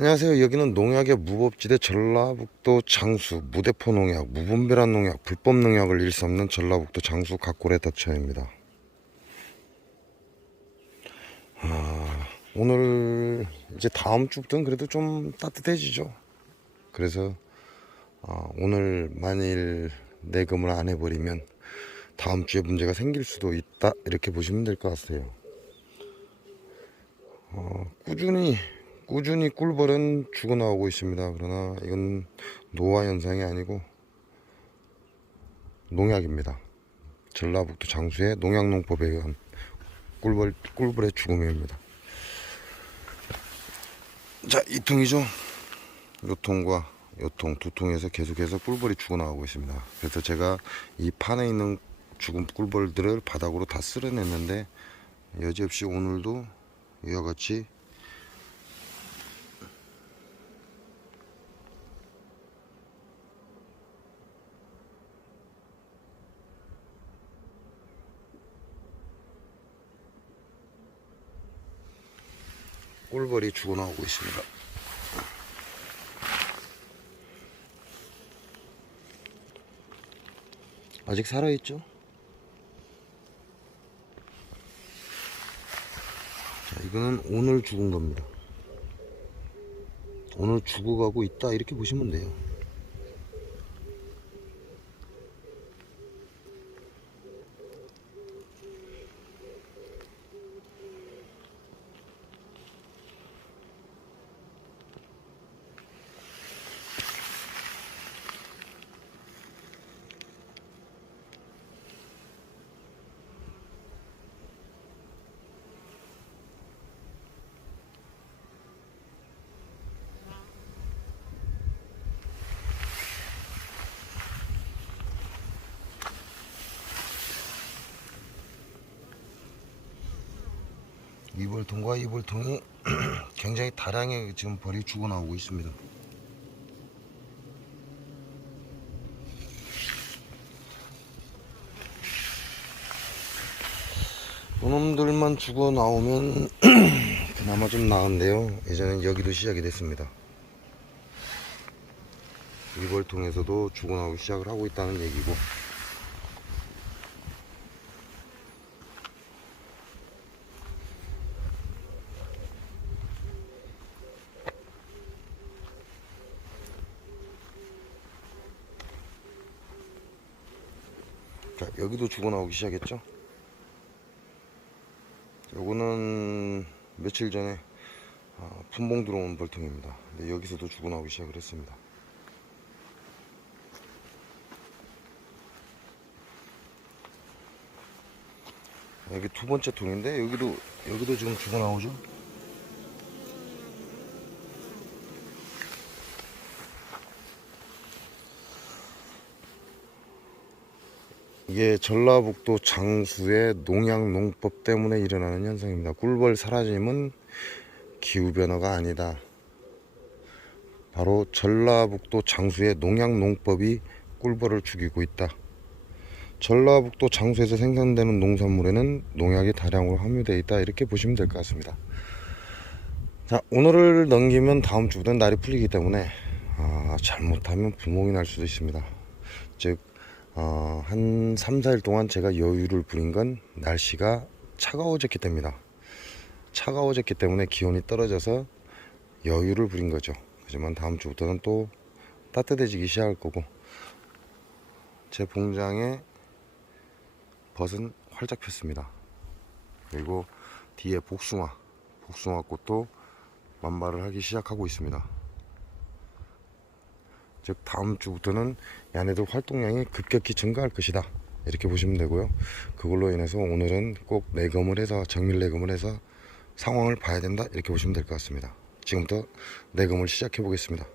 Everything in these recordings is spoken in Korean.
안녕하세요. 여기는 농약의 무법지대 전라북도 장수 무대포 농약, 무분별한 농약, 불법 농약을 일삼는 전라북도 장수 각골의 닥쳐입니다. 오늘 이제 다음 주부터는 그래도 좀 따뜻해지죠. 그래서 오늘 만일 내금을 안 해버리면 다음 주에 문제가 생길 수도 있다, 이렇게 보시면 될 것 같아요. 꾸준히 꿀벌은 죽어나오고 있습니다. 그러나 이건 노화 현상이 아니고 농약입니다. 전라북도 장수의 농약농법에 의한 꿀벌의 죽음입니다. 자, 이 통이죠. 요 통과 요 통, 두 통에서 계속해서 꿀벌이 죽어나오고 있습니다. 그래서 제가 이 판에 있는 죽은 꿀벌들을 바닥으로 다 쓸어냈는데 여지없이 오늘도 이와 같이 꿀벌이 죽어나오고 있습니다. 아직 살아있죠? 자, 이거는 오늘 죽은 겁니다. 오늘 죽어가고 있다, 이렇게 보시면 돼요. 이벌통과 이벌통이 굉장히 다량의 지금 벌이 죽어나오고 있습니다. 이놈들만 죽어나오면 그나마 좀 나은데요. 이제는 여기도 시작이 됐습니다. 이벌통에서도 죽어나오기 시작을 하고 있다는 얘기고, 자, 여기도 죽어나오기 시작했죠. 요거는 며칠 전에 분봉 들어온 벌통입니다. 근데 여기서도 죽어나오기 시작을 했습니다. 여기 두 번째 통인데 여기도 지금 죽어나오죠. 이게 전라북도 장수의 농약농법 때문에 일어나는 현상입니다. 꿀벌 사라짐은 기후변화가 아니다. 바로 전라북도 장수의 농약농법이 꿀벌을 죽이고 있다. 전라북도 장수에서 생산되는 농산물에는 농약이 다량으로 함유되어 있다, 이렇게 보시면 될 것 같습니다. 자, 오늘을 넘기면 다음 주부터는 날이 풀리기 때문에 잘못하면 부몽이 날 수도 있습니다. 즉 한 3, 4일 동안 제가 여유를 부린 건 날씨가 차가워졌기 때문입니다. 차가워졌기 때문에 기온이 떨어져서 여유를 부린 거죠. 하지만 다음 주부터는 또 따뜻해지기 시작할 거고, 제 봉장에 벗은 활짝 폈습니다. 그리고 뒤에 복숭아꽃도 만발을 하기 시작하고 있습니다. 즉 다음 주부터는 얘네들 활동량이 급격히 증가할 것이다, 이렇게 보시면 되고요. 그걸로 인해서 오늘은 꼭 내검을 해서, 정밀 내검을 해서 상황을 봐야 된다, 이렇게 보시면 될 것 같습니다. 지금부터 내검을 시작해 보겠습니다.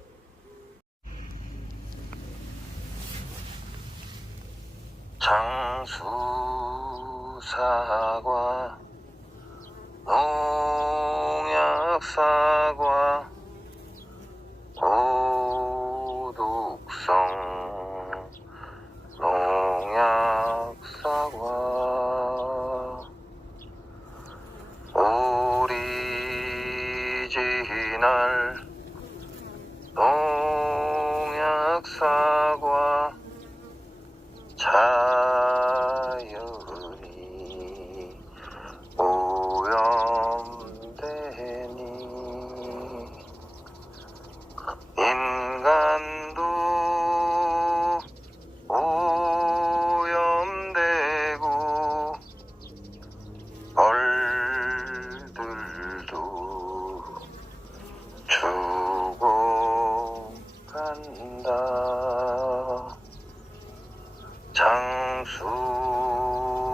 장수 사과, 농약 사과, 고독성 농약 사과, 오리지널 농약 사과 자연이 오염되니 인간도 오염되고 벌들도 죽어간다.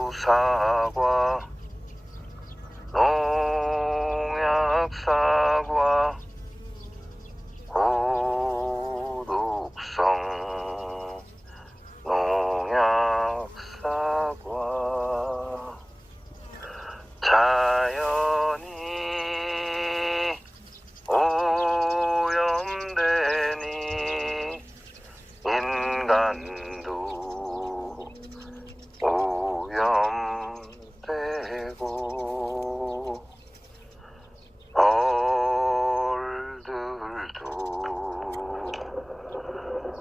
장수사과 농약사과 고독성 농약사과 자연이 오염되니 인간도 오염되고 벌들도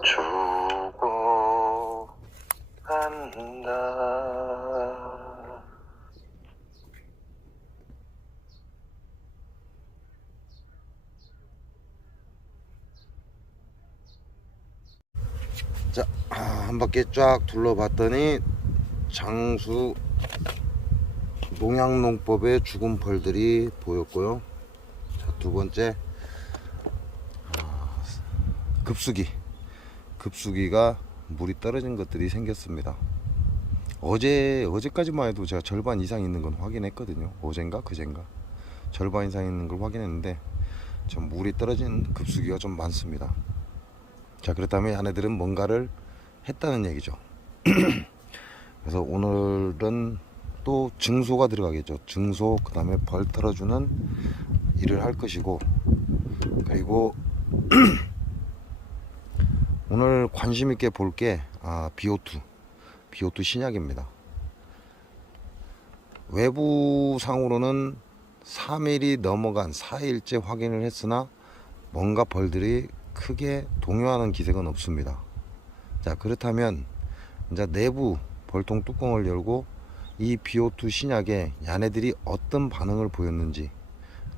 죽어간다. 자, 한 바퀴 쫙 둘러봤더니 장수 농약농법의 죽은 벌들이 보였고요. 자, 두 번째 급수기가 물이 떨어진 것들이 생겼습니다. 어제까지만 해도 제가 절반 이상 있는 건 확인했거든요. 어젠가 그젠가 절반 이상 있는 걸 확인했는데 좀 물이 떨어진 급수기가 좀 많습니다. 자, 그렇다면 얘네들은 뭔가를 했다는 얘기죠. 그래서 오늘은 또 증소가 들어가겠죠. 증소, 그 다음에 벌 털어주는 일을 할 것이고, 그리고 오늘 관심 있게 볼 게 BO2 신약입니다. 외부상으로는 3일이 넘어간 4일째 확인을 했으나 뭔가 벌들이 크게 동요하는 기색은 없습니다. 자, 그렇다면 이제 내부 벌통 뚜껑을 열고 이 BO2 신약에 얘네들이 어떤 반응을 보였는지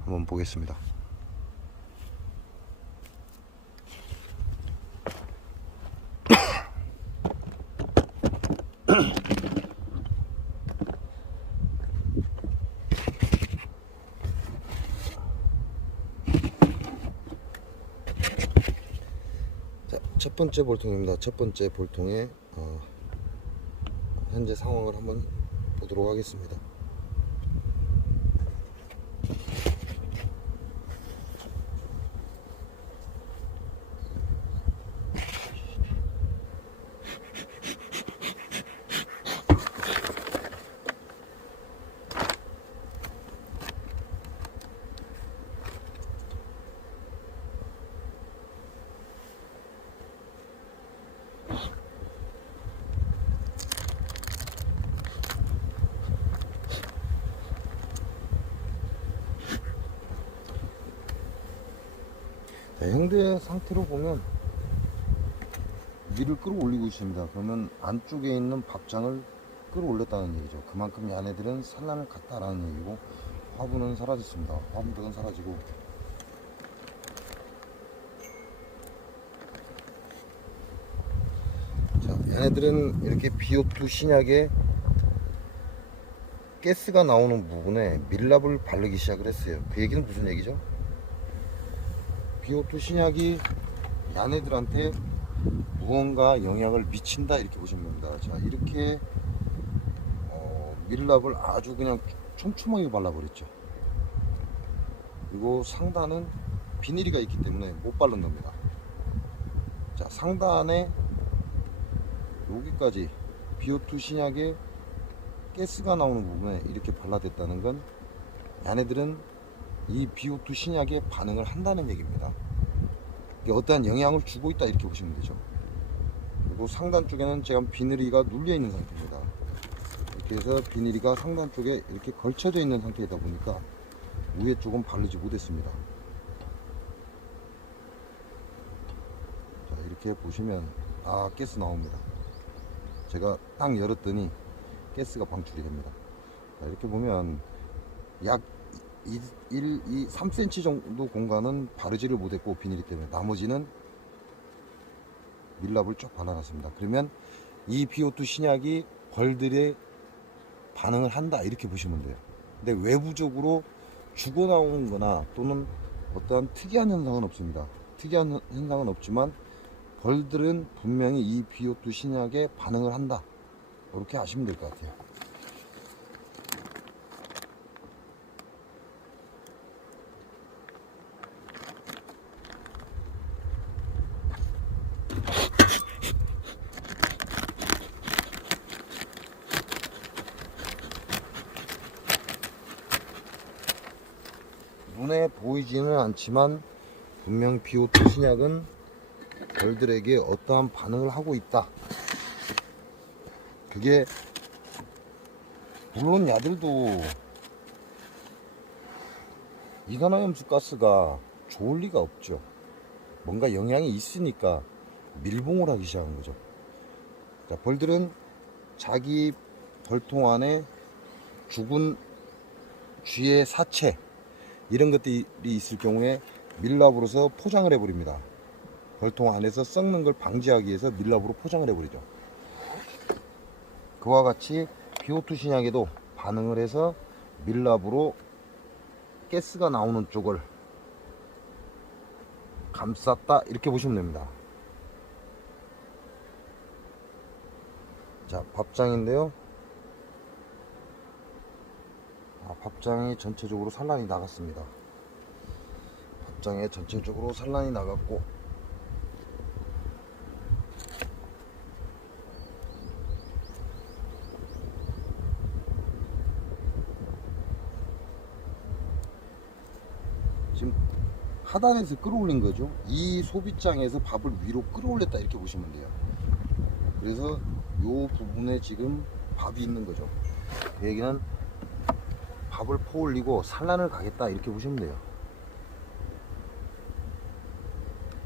한번 보겠습니다. 자, 첫 번째 볼통입니다. 첫 번째 볼통에 현재 상황을 한번 보도록 하겠습니다. 현재 상태로 보면 밀을 끌어올리고 있습니다. 그러면 안쪽에 있는 밥장을 끌어올렸다는 얘기죠. 그만큼 얘네들은 산란을 갔다라는 얘기고, 화분은 사라졌습니다. 화분백은 사라지고, 자, 얘네들은 이렇게 BO2 신약에 가스가 나오는 부분에 밀랍을 바르기 시작을 했어요. 그 얘기는 무슨 얘기죠? BO2 신약이 얘네들한테 무언가 영향을 미친다, 이렇게 보시면 됩니다. 자, 이렇게 밀랍을 아주 그냥 촘촘하게 발라버렸죠. 그리고 상단은 비닐이가 있기 때문에 못 바른 겁니다. 자, 상단에 여기까지 BO2 신약에 가스가 나오는 부분에 이렇게 발라댔다는 건 얘네들은 이 BO2 신약에 반응을 한다는 얘기입니다. 이게 어떠한 영향을 주고 있다, 이렇게 보시면 되죠. 그리고 상단 쪽에는 지금 비닐이가 눌려 있는 상태입니다. 이렇게 해서 비닐이가 상단 쪽에 이렇게 걸쳐져 있는 상태이다 보니까 위에 쪽은 바르지 못했습니다. 이렇게 보시면 가스 나옵니다. 제가 딱 열었더니 가스가 방출이 됩니다. 자, 이렇게 보면 약 3cm 정도 공간은 바르지를 못했고 비닐이 때문에 나머지는 밀랍을 쭉 발라놨습니다. 그러면 이 BO2 신약이 벌들의 반응을 한다 이렇게 보시면 돼요. 근데 외부적으로 죽어 나오는 거나 또는 어떠한 특이한 현상은 없습니다. 특이한 현상은 없지만 벌들은 분명히 이 BO2 신약에 반응을 한다 이렇게 아시면 될 것 같아요. 눈에 보이지는 않지만 분명 BO2 신약은 벌들에게 어떠한 반응을 하고 있다. 그게 물론 야들도 이산화염수 가스가 좋을 리가 없죠. 뭔가 영향이 있으니까 밀봉을 하기 시작한 거죠. 자, 벌들은 자기 벌통 안에 죽은 쥐의 사체 이런 것들이 있을 경우에 밀랍으로서 포장을 해버립니다. 벌통 안에서 썩는 걸 방지하기 위해서 밀랍으로 포장을 해버리죠. 그와 같이 BO2 신약에도 반응을 해서 밀랍으로 가스가 나오는 쪽을 감쌌다 이렇게 보시면 됩니다. 자, 밥장인데요. 밥장이 전체적으로 산란이 나갔습니다. 밥장에 전체적으로 산란이 나갔고 지금 하단에서 끌어올린 거죠. 이 소비장에서 밥을 위로 끌어올렸다 이렇게 보시면 돼요. 그래서 이 부분에 지금 밥이 있는 거죠. 그 얘기는 밥을 퍼올리고 산란을 가겠다 이렇게 보시면 돼요.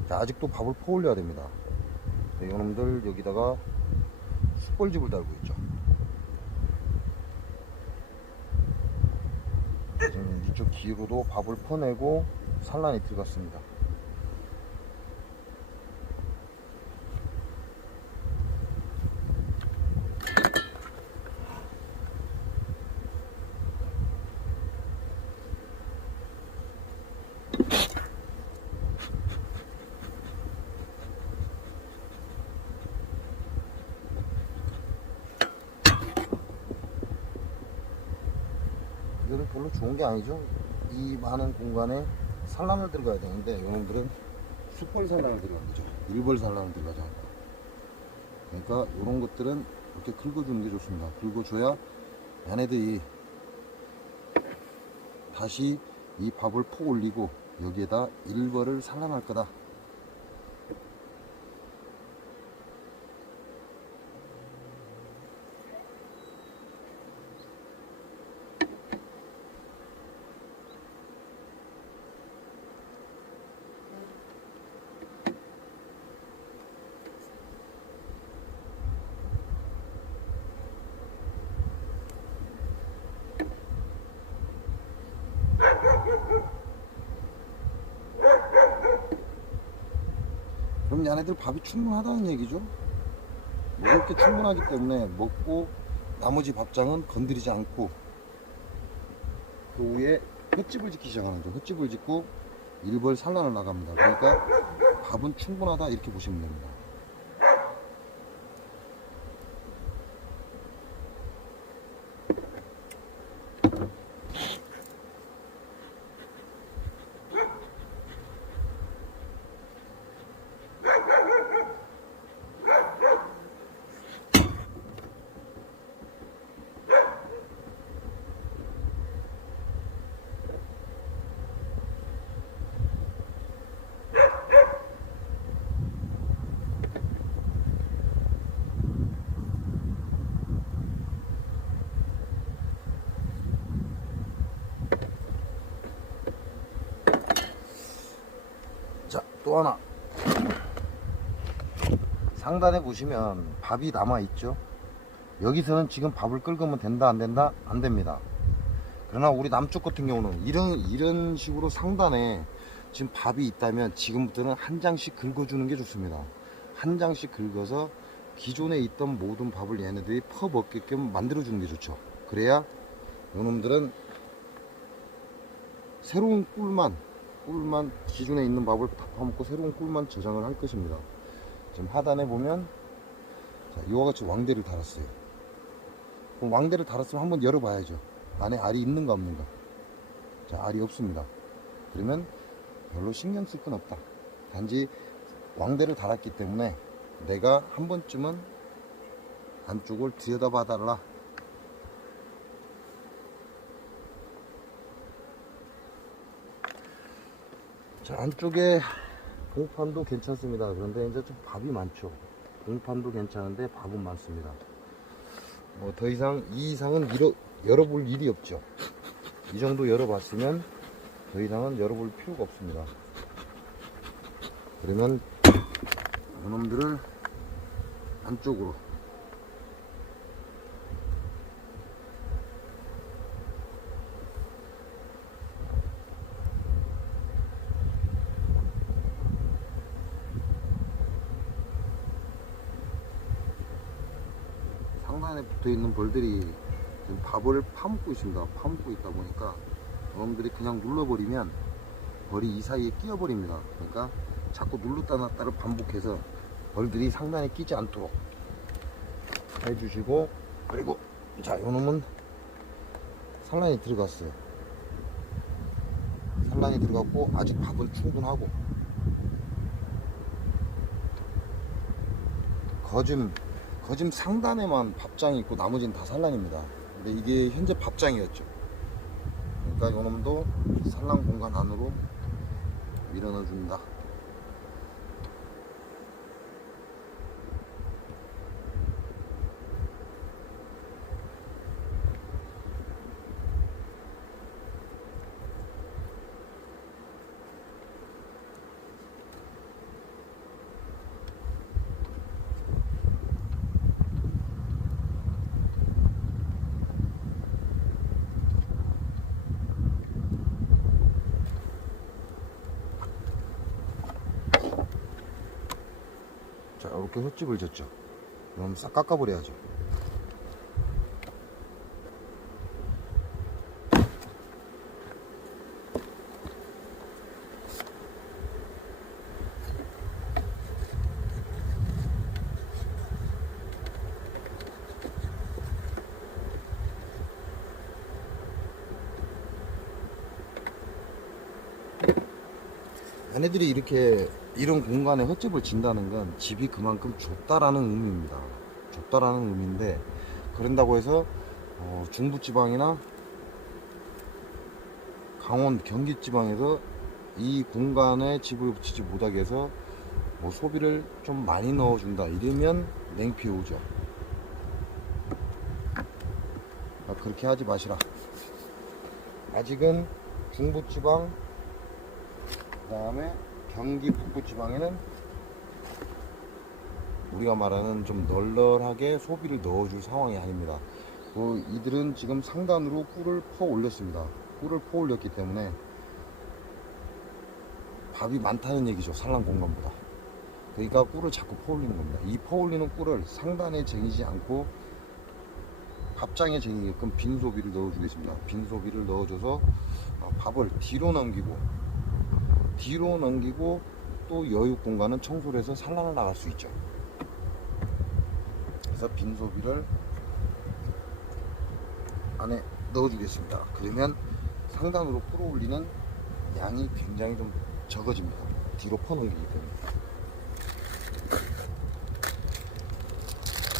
자, 아직도 밥을 퍼올려야 됩니다. 네, 이놈들 여기다가 숯벌집을 달고 있죠. 지금 이쪽 기로도 밥을 퍼내고 산란이 들어갔습니다. 이거는 별로 좋은 게 아니죠. 이 많은 공간에 산란을 들어가야 되는데 이놈들은 숯벌 산란을 들어가는 거죠. 일벌 산란을 들어가지 않고. 그러니까 이런 것들은 이렇게 긁어주는 게 좋습니다. 긁어줘야 얘네들이 다시 이 밥을 퍼 올리고 여기에다 일벌을 산란할 거다. 그럼 얘네들 밥이 충분하다는 얘기죠. 먹을 게 충분하기 때문에 먹고 나머지 밥장은 건드리지 않고 그 후에 횟집을 짓기 시작하는 거죠. 횟집을 짓고 일벌 산란을 나갑니다. 그러니까 밥은 충분하다 이렇게 보시면 됩니다. 자, 또 하나 상단에 보시면 밥이 남아 있죠. 여기서는 지금 밥을 끓으면 된다 안 된다? 안 됩니다. 그러나 우리 남쪽 같은 경우는 이런 식으로 상단에 지금 밥이 있다면 지금부터는 한 장씩 긁어주는 게 좋습니다. 한 장씩 긁어서 기존에 있던 모든 밥을 얘네들이 퍼먹게끔 만들어주는 게 좋죠. 그래야 요놈들은 새로운 꿀만 기존에 있는 밥을 다 퍼먹고 새로운 꿀만 저장을 할 것입니다. 지금 하단에 보면 자, 이와 같이 왕대를 달았어요. 그럼 왕대를 달았으면 한번 열어봐야죠. 안에 알이 있는가 없는가. 자, 알이 없습니다. 그러면 별로 신경 쓸 건 없다. 단지 왕대를 달았기 때문에 내가 한 번쯤은 안쪽을 들여다봐 달라. 자, 안쪽에 공판도 괜찮습니다. 그런데 이제 좀 밥이 많죠. 공판도 괜찮은데 밥은 많습니다. 뭐 더 이상 이 이상은 열어볼 일이 없죠. 이 정도 열어봤으면 더 이상은 열어볼 필요가 없습니다. 그러면 이놈들을 안쪽으로 상단에 붙어있는 벌들이 지금 밥을 파먹고 있습니다. 파먹고 있다 보니까 이놈들이 그냥 눌러버리면 벌이 이 사이에 끼어버립니다. 그러니까 자꾸 눌렀다 놨다를 반복해서 벌들이 상단에 끼지 않도록 해주시고, 그리고 자, 요놈은 산란이 들어갔어요. 산란이 들어갔고 아직 밥은 충분하고, 거짐 상단에만 밥장이 있고 나머지는 다 산란입니다. 근데 이게 현재 밥장이었죠. 그러니까 요놈도 산란 공간 안으로 밀어넣어 줍니다. 자, 이렇게 흙집을 졌죠. 그럼 싹 깎아버려야죠. 얘네들이 이렇게 이런 공간에 흙집을 진다는 건 집이 그만큼 좁다라는 의미입니다. 좁다라는 의미인데, 그런다고 해서 중부지방이나 강원, 경기지방에서 이 공간에 집을 붙이지 못하게 해서 뭐 소비를 좀 많이 넣어준다 이러면 냉피 오죠. 그렇게 하지 마시라. 아직은 중부지방, 그 다음에 경기 북부지방에는 우리가 말하는 좀 널널하게 소비를 넣어줄 상황이 아닙니다. 이들은 지금 상단으로 꿀을 퍼 올렸습니다. 꿀을 퍼 올렸기 때문에 밥이 많다는 얘기죠. 산란 공간보다. 그러니까 꿀을 자꾸 퍼 올리는 겁니다. 이 퍼 올리는 꿀을 상단에 쟁이지 않고 밥장에 쟁이게끔 빈 소비를 넣어주겠습니다. 빈 소비를 넣어줘서 밥을 뒤로 넘기고 또 여유 공간은 청소를 해서 산란을 나갈 수 있죠. 그래서 빈 소비를 안에 넣어주겠습니다. 그러면 상단으로 끌어올리는 양이 굉장히 좀 적어집니다. 뒤로 퍼넘기기 때문에.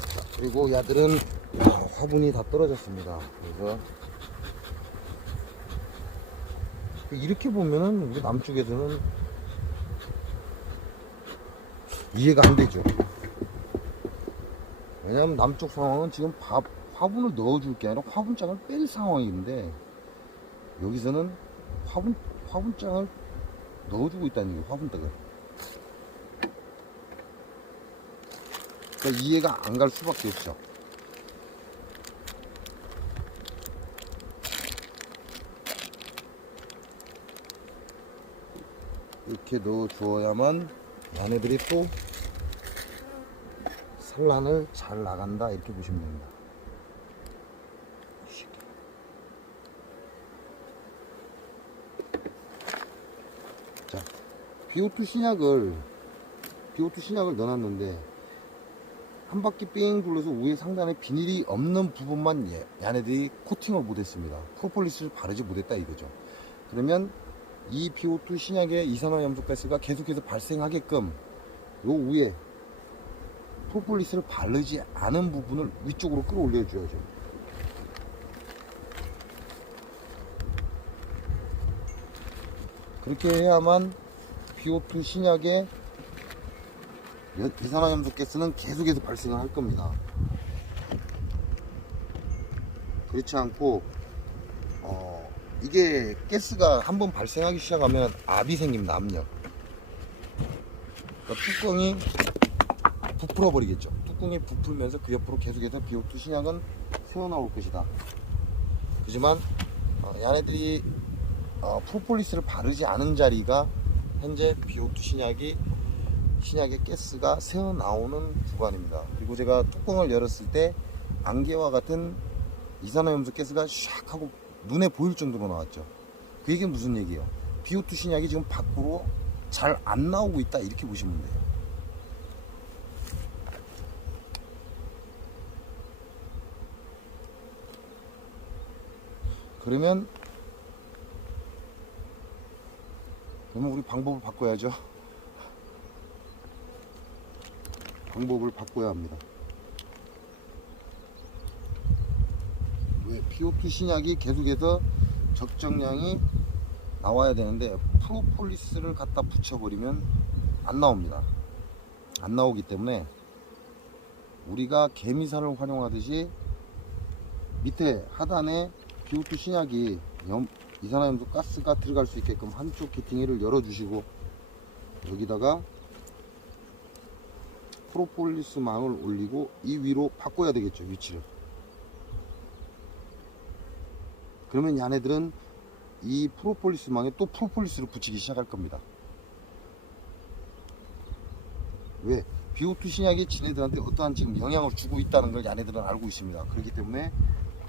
자, 그리고 야들은 화분이 다 떨어졌습니다. 그래서 이렇게 보면은 우리 남쪽에서는 이해가 안 되죠. 왜냐면 남쪽 상황은 지금 화분을 넣어줄 게 아니라 화분장을 뺄 상황인데, 여기서는 화분장을 넣어주고 있다는 얘기예요. 화분떡을. 그러니까 이해가 안 갈 수밖에 없죠. 이렇게 넣어 주어야만 얘네들이 또 산란을 잘 나간다, 이렇게 보시면 됩니다. 자, BO2 신약을 넣어놨는데 한 바퀴 삥 둘러서 위에 상단에 비닐이 없는 부분만 얘네들이 코팅을 못했습니다. 프로폴리스를 바르지 못했다 이거죠. 그러면 이 BO2 신약의 이산화염소가스가 계속해서 발생하게끔 요 위에 프로폴리스를 바르지 않은 부분을 위쪽으로 끌어올려 줘야죠. 그렇게 해야만 BO2 신약의 이산화염소가스는 계속해서 발생을 할 겁니다. 그렇지 않고 이게 가스가 한번 발생하기 시작하면 압이 생깁니다. 압력. 그러니까 뚜껑이 부풀어 버리겠죠. 뚜껑이 부풀면서 그 옆으로 계속해서 BO2 신약은 새어나올 것이다. 하지만 얘네들이 프로폴리스를 바르지 않은 자리가 현재 BO2 신약의 가스가 새어나오는 구간입니다. 그리고 제가 뚜껑을 열었을 때 안개와 같은 이산화염소 가스가 샥 하고 눈에 보일 정도로 나왔죠. 그 얘기는 무슨 얘기예요? BO2 신약이 지금 밖으로 잘 안 나오고 있다, 이렇게 보시면 돼요. 그러면 우리 방법을 바꿔야죠. 방법을 바꿔야 합니다. 왜? BO2 신약이 계속해서 적정량이 나와야 되는데 프로폴리스를 갖다 붙여버리면 안 나옵니다. 안 나오기 때문에 우리가 개미산을 활용하듯이 밑에 하단에 BO2 신약이 이산화염소 가스가 들어갈 수 있게끔 한쪽 기팅이를 열어주시고 여기다가 프로폴리스 망을 올리고 이 위로 바꿔야 되겠죠, 위치를. 그러면 얘네들은 이 프로폴리스 망에 또 프로폴리스를 붙이기 시작할 겁니다. 왜? BO2 신약이 지네들한테 어떠한 지금 영향을 주고 있다는 걸 얘네들은 알고 있습니다. 그렇기 때문에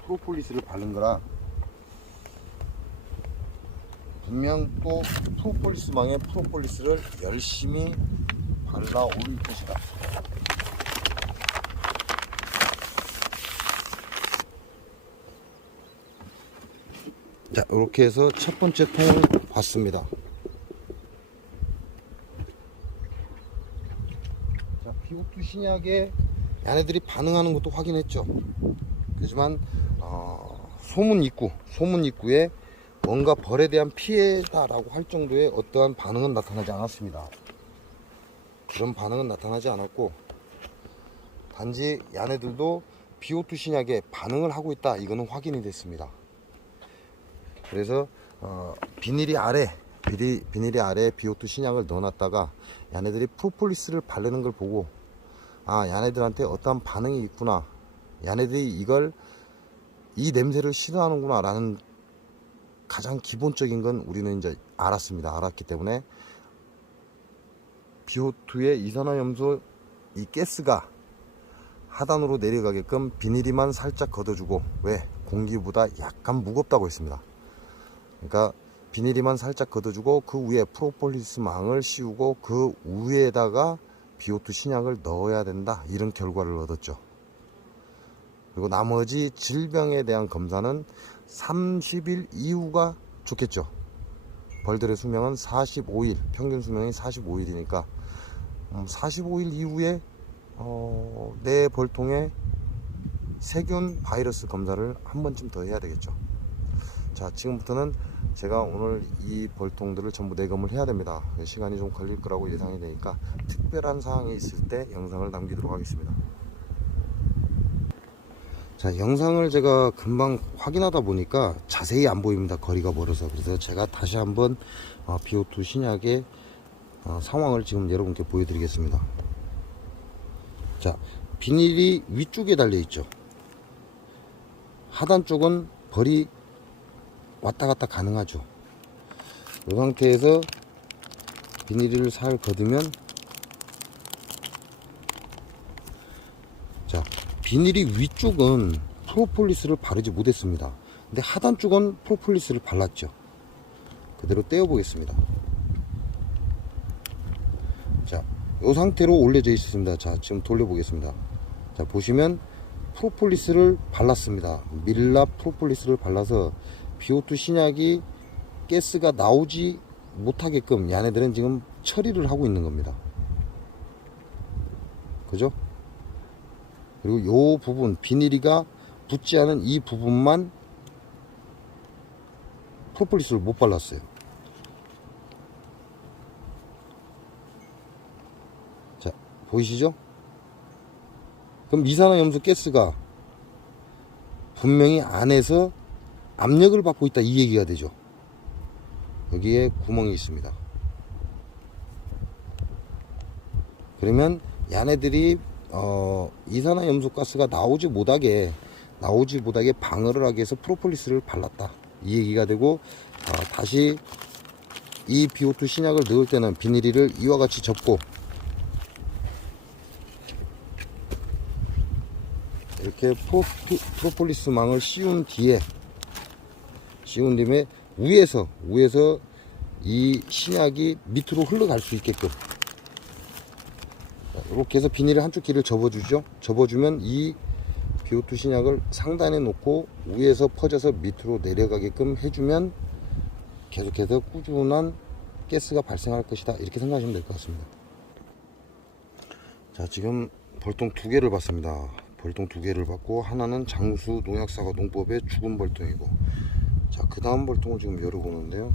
프로폴리스를 바른 거라 분명 또 프로폴리스 망에 프로폴리스를 열심히 발라 올릴 것이다. 자, 이렇게 해서 첫 번째 통을 봤습니다. 자, BO2 신약에 얘네들이 반응하는 것도 확인했죠. 하지만 소문 입구에 뭔가 벌에 대한 피해다라고 할 정도의 어떠한 반응은 나타나지 않았습니다. 그런 반응은 나타나지 않았고 단지 얘네들도 BO2 신약에 반응을 하고 있다, 이거는 확인이 됐습니다. 그래서 비닐이 아래 BO2 신약을 넣어놨다가 얘네들이 프로폴리스를 바르는 걸 보고 얘네들한테 어떠한 반응이 있구나, 얘네들이 이 냄새를 싫어하는구나 라는 가장 기본적인 건 우리는 이제 알았기 때문에 BO2의 이산화염소 이 가스가 하단으로 내려가게끔 비닐이만 살짝 걷어주고, 왜? 공기보다 약간 무겁다고 했습니다. 그러니까 비닐이만 살짝 걷어주고 그 위에 프로폴리스 망을 씌우고 그 위에다가 BO2 신약을 넣어야 된다, 이런 결과를 얻었죠. 그리고 나머지 질병에 대한 검사는 30일 이후가 좋겠죠. 벌들의 수명은 45일, 평균 수명이 45일이니까 45일 이후에 내 벌통에 세균 바이러스 검사를 한 번쯤 더 해야 되겠죠. 자, 지금부터는 제가 오늘 이 벌통들을 전부 내검을 해야 됩니다. 시간이 좀 걸릴 거라고 예상이 되니까 특별한 사항이 있을 때 영상을 남기도록 하겠습니다. 자, 영상을 제가 금방 확인하다 보니까 자세히 안 보입니다. 거리가 멀어서. 그래서 제가 다시 한번 BO2 신약의 상황을 지금 여러분께 보여드리겠습니다. 자, 비닐이 위쪽에 달려 있죠. 하단 쪽은 벌이 왔다 갔다 가능하죠. 이 상태에서 비닐을 살 걷으면, 자, 비닐이 위쪽은 프로폴리스를 바르지 못했습니다. 근데 하단 쪽은 프로폴리스를 발랐죠. 그대로 떼어 보겠습니다. 자, 이 상태로 올려져 있습니다. 자, 지금 돌려 보겠습니다. 자, 보시면 프로폴리스를 발랐습니다. 밀라 프로폴리스를 발라서 BO2 신약이 가스가 나오지 못하게끔 얘네들은 지금 처리를 하고 있는 겁니다. 그죠? 그리고 요 부분, 비닐이가 붙지 않은 이 부분만 프로폴리스를 못 발랐어요. 자, 보이시죠? 그럼 이산화염수 가스가 분명히 안에서 압력을 받고 있다, 이 얘기가 되죠. 여기에 구멍이 있습니다. 그러면 얘네들이 이산화염수 가스가 나오지 못하게 방어를 하기 위해서 프로폴리스를 발랐다, 이 얘기가 되고, 다시 이 BO2 신약을 넣을 때는 비닐을 이와 같이 접고 이렇게 프로폴리스 망을 씌운 뒤에 위에서 이 신약이 밑으로 흘러갈 수 있게끔 이렇게 해서 비닐을 한쪽 길을 접어주죠. 접어주면 이 BO2 신약을 상단에 놓고 위에서 퍼져서 밑으로 내려가게끔 해주면 계속해서 꾸준한 가스가 발생할 것이다, 이렇게 생각하시면 될 것 같습니다. 자, 지금 벌통 2개를 봤습니다. 벌통 2개를 봤고, 하나는 장수 농약사과 농법의 죽은 벌통이고, 자, 그 다음 벌통을 지금 열어보는데요.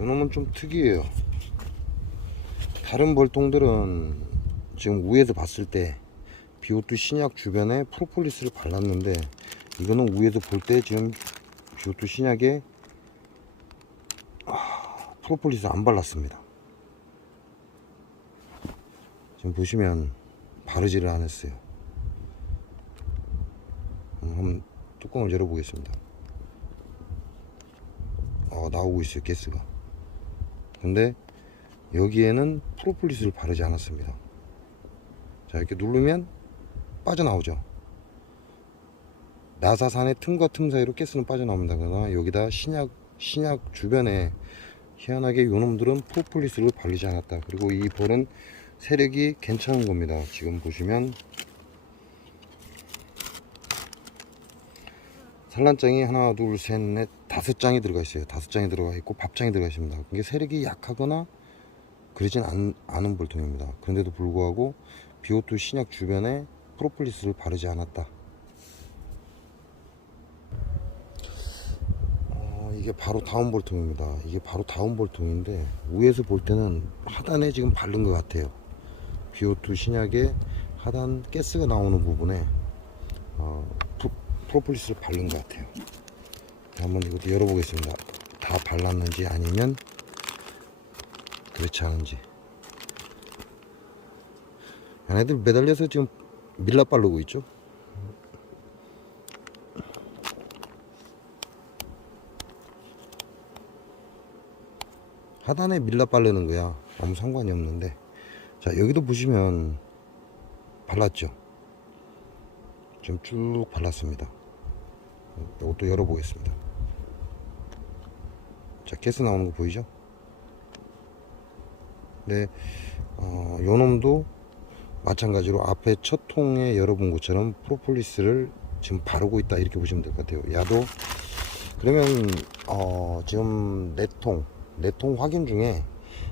이놈은 좀 특이해요. 다른 벌통들은 지금 위에서 봤을 때 BO2 신약 주변에 프로폴리스를 발랐는데, 이거는 위에서 볼 때 지금 BO2 신약에 프로폴리스 안 발랐습니다. 지금 보시면 바르지를 않았어요. 한번 뚜껑을 열어보겠습니다. 나오고 있어요, 가스가. 근데 여기에는 프로폴리스를 바르지 않았습니다. 자, 이렇게 누르면 빠져나오죠. 나사산의 틈과 틈 사이로 가스는 빠져나옵니다. 그러나 여기다 신약 주변에 희한하게 요놈들은 프로폴리스를 바르지 않았다. 그리고 이 벌은 세력이 괜찮은 겁니다. 지금 보시면 산란장이 하나, 둘, 셋, 넷, 5장이 들어가 있어요. 5장이 들어가 있고 밥장이 들어가 있습니다. 이게 세력이 약하거나 그러진 않은 벌통입니다. 그런데도 불구하고 BO2 신약 주변에 프로폴리스를 바르지 않았다. 이게 바로 다운 볼통입니다. 이게 바로 다운 볼통인데, 위에서 볼 때는 하단에 지금 바른 것 같아요. BO2 신약의 하단 가스가 나오는 부분에 프로폴리스를 바른 것 같아요. 한번 이것도 열어보겠습니다. 다 발랐는지 아니면 그렇지 않은지. 얘네들 매달려서 지금 밀라 바르고 있죠. 하단에 밀라 바르는 거야 아무 상관이 없는데, 자, 여기도 보시면 발랐죠. 지금 쭉 발랐습니다. 이것도 열어보겠습니다. 자, 가스 나오는 거 보이죠? 네, 요놈도 마찬가지로 앞에 첫 통에 열어본 것처럼 프로폴리스를 지금 바르고 있다, 이렇게 보시면 될 것 같아요. 야도 그러면 지금 4통 확인 중에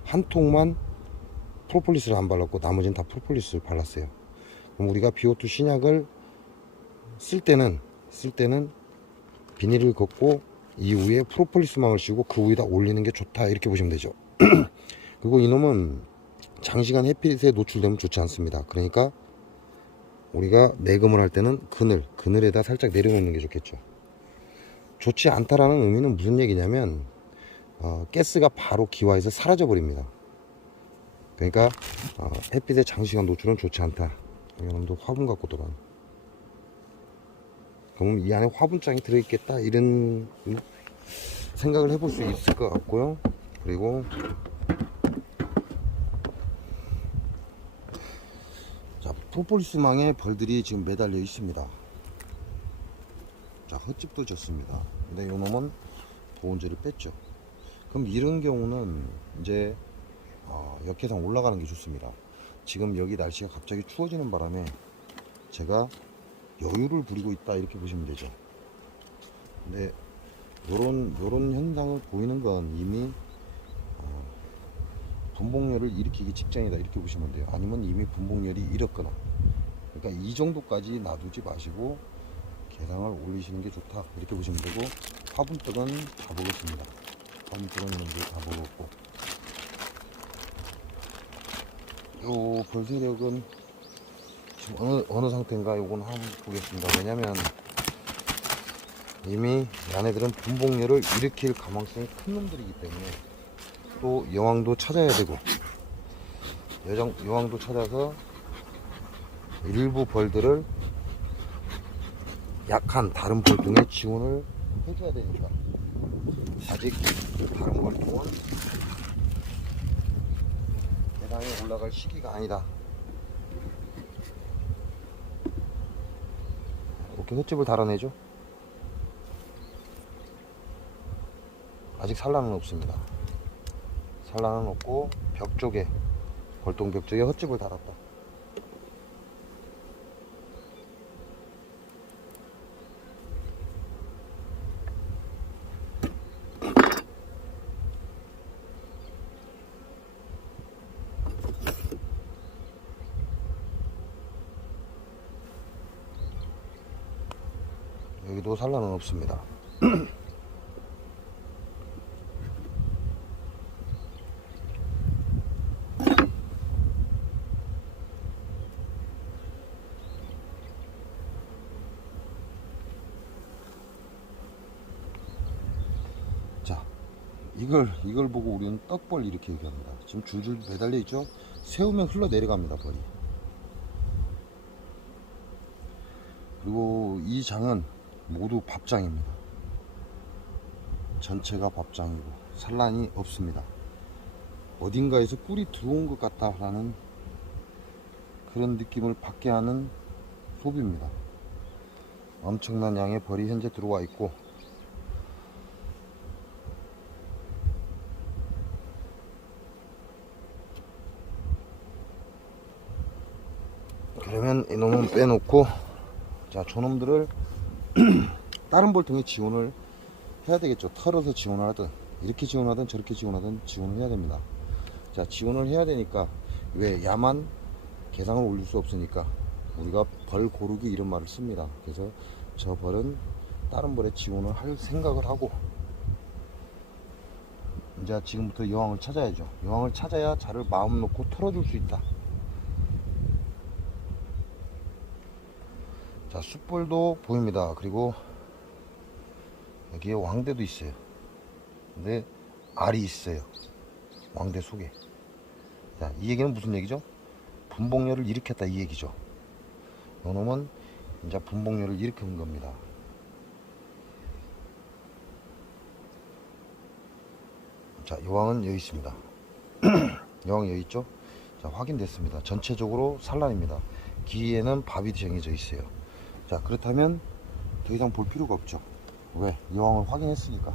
한 통만 프로폴리스를 안 발랐고 나머지는 다 프로폴리스를 발랐어요. 그럼 우리가 BO2 신약을 쓸 때는 비닐을 걷고 이후에 프로폴리스망을 씌우고 그 위에다 올리는 게 좋다, 이렇게 보시면 되죠. 그리고 이놈은 장시간 햇빛에 노출되면 좋지 않습니다. 그러니까 우리가 내금을 할 때는 그늘에다 살짝 내려놓는 게 좋겠죠. 좋지 않다라는 의미는 무슨 얘기냐면 가스가 바로 기화해서 사라져 버립니다. 그러니까 햇빛에 장시간 노출은 좋지 않다, 이놈도 화분 갖고 돌아. 그럼 이 안에 화분장이 들어있겠다 이런 생각을 해볼 수 있을 것 같고요. 그리고 자, 프로폴리스망에 벌들이 지금 매달려 있습니다. 자, 흙집도 졌습니다. 근데 요 놈은 보온재를 뺐죠. 그럼 이런 경우는 이제 역해상 올라가는 게 좋습니다. 지금 여기 날씨가 갑자기 추워지는 바람에 제가 여유를 부리고 있다 이렇게 보시면 되죠. 근데 요런 현상을 보이는 건 이미 분봉열을 일으키기 직전이다 이렇게 보시면 돼요. 아니면 이미 분봉열이 일었거나. 그러니까 이 정도까지 놔두지 마시고 개상을 올리시는 게 좋다 이렇게 보시면 되고, 화분떡은 다 먹었습니다. 화분떡은 이제 다 먹었고, 요 벌세력은 지금 어느 상태인가 요건 한번 보겠습니다. 왜냐면 이미 얘네들은 분봉열을 일으킬 가망성이 큰 놈들이기 때문에, 또 여왕도 찾아야 되고, 여왕도 찾아서 일부 벌들을 약한 다른 벌통에 지원을 해줘야 되니까, 아직 다른 벌통은 대상에 올라갈 시기가 아니다. 이렇게 횟집을 달아내죠. 아직 산란은 없습니다. 산란은 없고 벽 쪽에, 벌통 벽 쪽에 헛집을 달았다. 여기도 산란은 없습니다. 자, 이걸 보고 우리는 떡벌 이렇게 얘기합니다. 지금 줄줄 매달려 있죠? 세우면 흘러 내려갑니다, 벌이. 그리고 이 장은 모두 밥장입니다. 전체가 밥장이고 산란이 없습니다. 어딘가에서 꿀이 들어온 것 같다라는 그런 느낌을 받게 하는 소비입니다. 엄청난 양의 벌이 현재 들어와 있고, 그러면 이놈은 빼놓고, 자, 저놈들을 다른 벌통에 지원을 해야 되겠죠. 털어서 지원을 하든 이렇게 지원하든 저렇게 지원하든 지원을 해야 됩니다. 자, 지원을 해야 되니까, 왜 야만 개상을 올릴 수 없으니까 우리가 벌 고르기 이런 말을 씁니다. 그래서 저 벌은 다른 벌에 지원을 할 생각을 하고, 이제 지금부터 여왕을 찾아야죠. 여왕을 찾아야 자를 마음 놓고 털어줄 수 있다. 자, 숯벌도 보입니다. 그리고 여기에 왕대도 있어요. 근데 알이 있어요, 왕대 속에. 자, 이 얘기는 무슨 얘기죠? 분봉열을 일으켰다 이 얘기죠. 요놈은 이제 분봉열을 일으킨 겁니다. 자, 여왕은 여기 있습니다. 여왕이 여기 있죠? 자, 확인됐습니다. 전체적으로 산란입니다. 기에는 밥이 정해져 있어요. 자, 그렇다면 더 이상 볼 필요가 없죠. 왜? 여왕을 확인했으니까.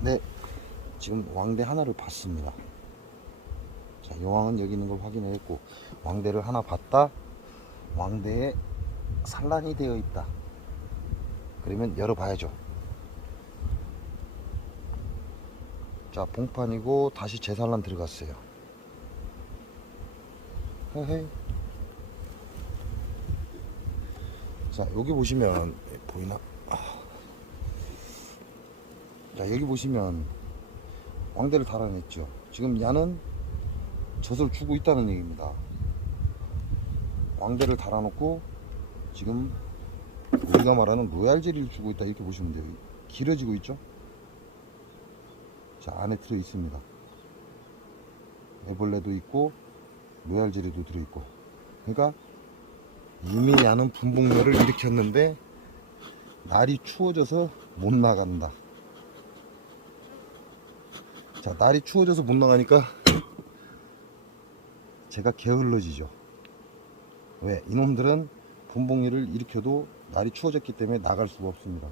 네, 지금 왕대 하나를 봤습니다. 자, 여왕은 여기 있는 걸 확인했고, 왕대를 하나 봤다. 왕대에 산란이 되어 있다. 그러면 열어봐야죠. 자, 봉판이고 다시 재산란 들어갔어요. 헤헤. 자, 여기 보시면 보이나? 자, 여기 보시면 왕대를 달아냈죠. 지금 야는 젖을 주고 있다는 얘기입니다. 왕대를 달아놓고 지금 우리가 말하는 로얄젤리를 주고 있다 이렇게 보시면 돼요. 길어지고 있죠. 자, 안에 들어 있습니다. 애벌레도 있고 로얄젤리도 들어있고. 그러니까 이미 야는 분봉열을 일으켰는데 날이 추워져서 못 나간다. 자, 날이 추워져서 못 나가니까 제가 게을러지죠. 왜? 이놈들은 분봉열을 일으켜도 날이 추워졌기 때문에 나갈 수가 없습니다.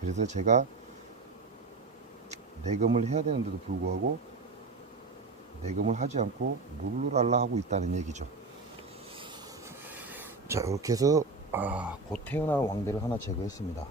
그래서 제가 내검을 해야 되는데도 불구하고 내검을 하지 않고 룰루랄라 하고 있다는 얘기죠. 자, 이렇게 해서 곧 태어날 왕대를 하나 제거했습니다.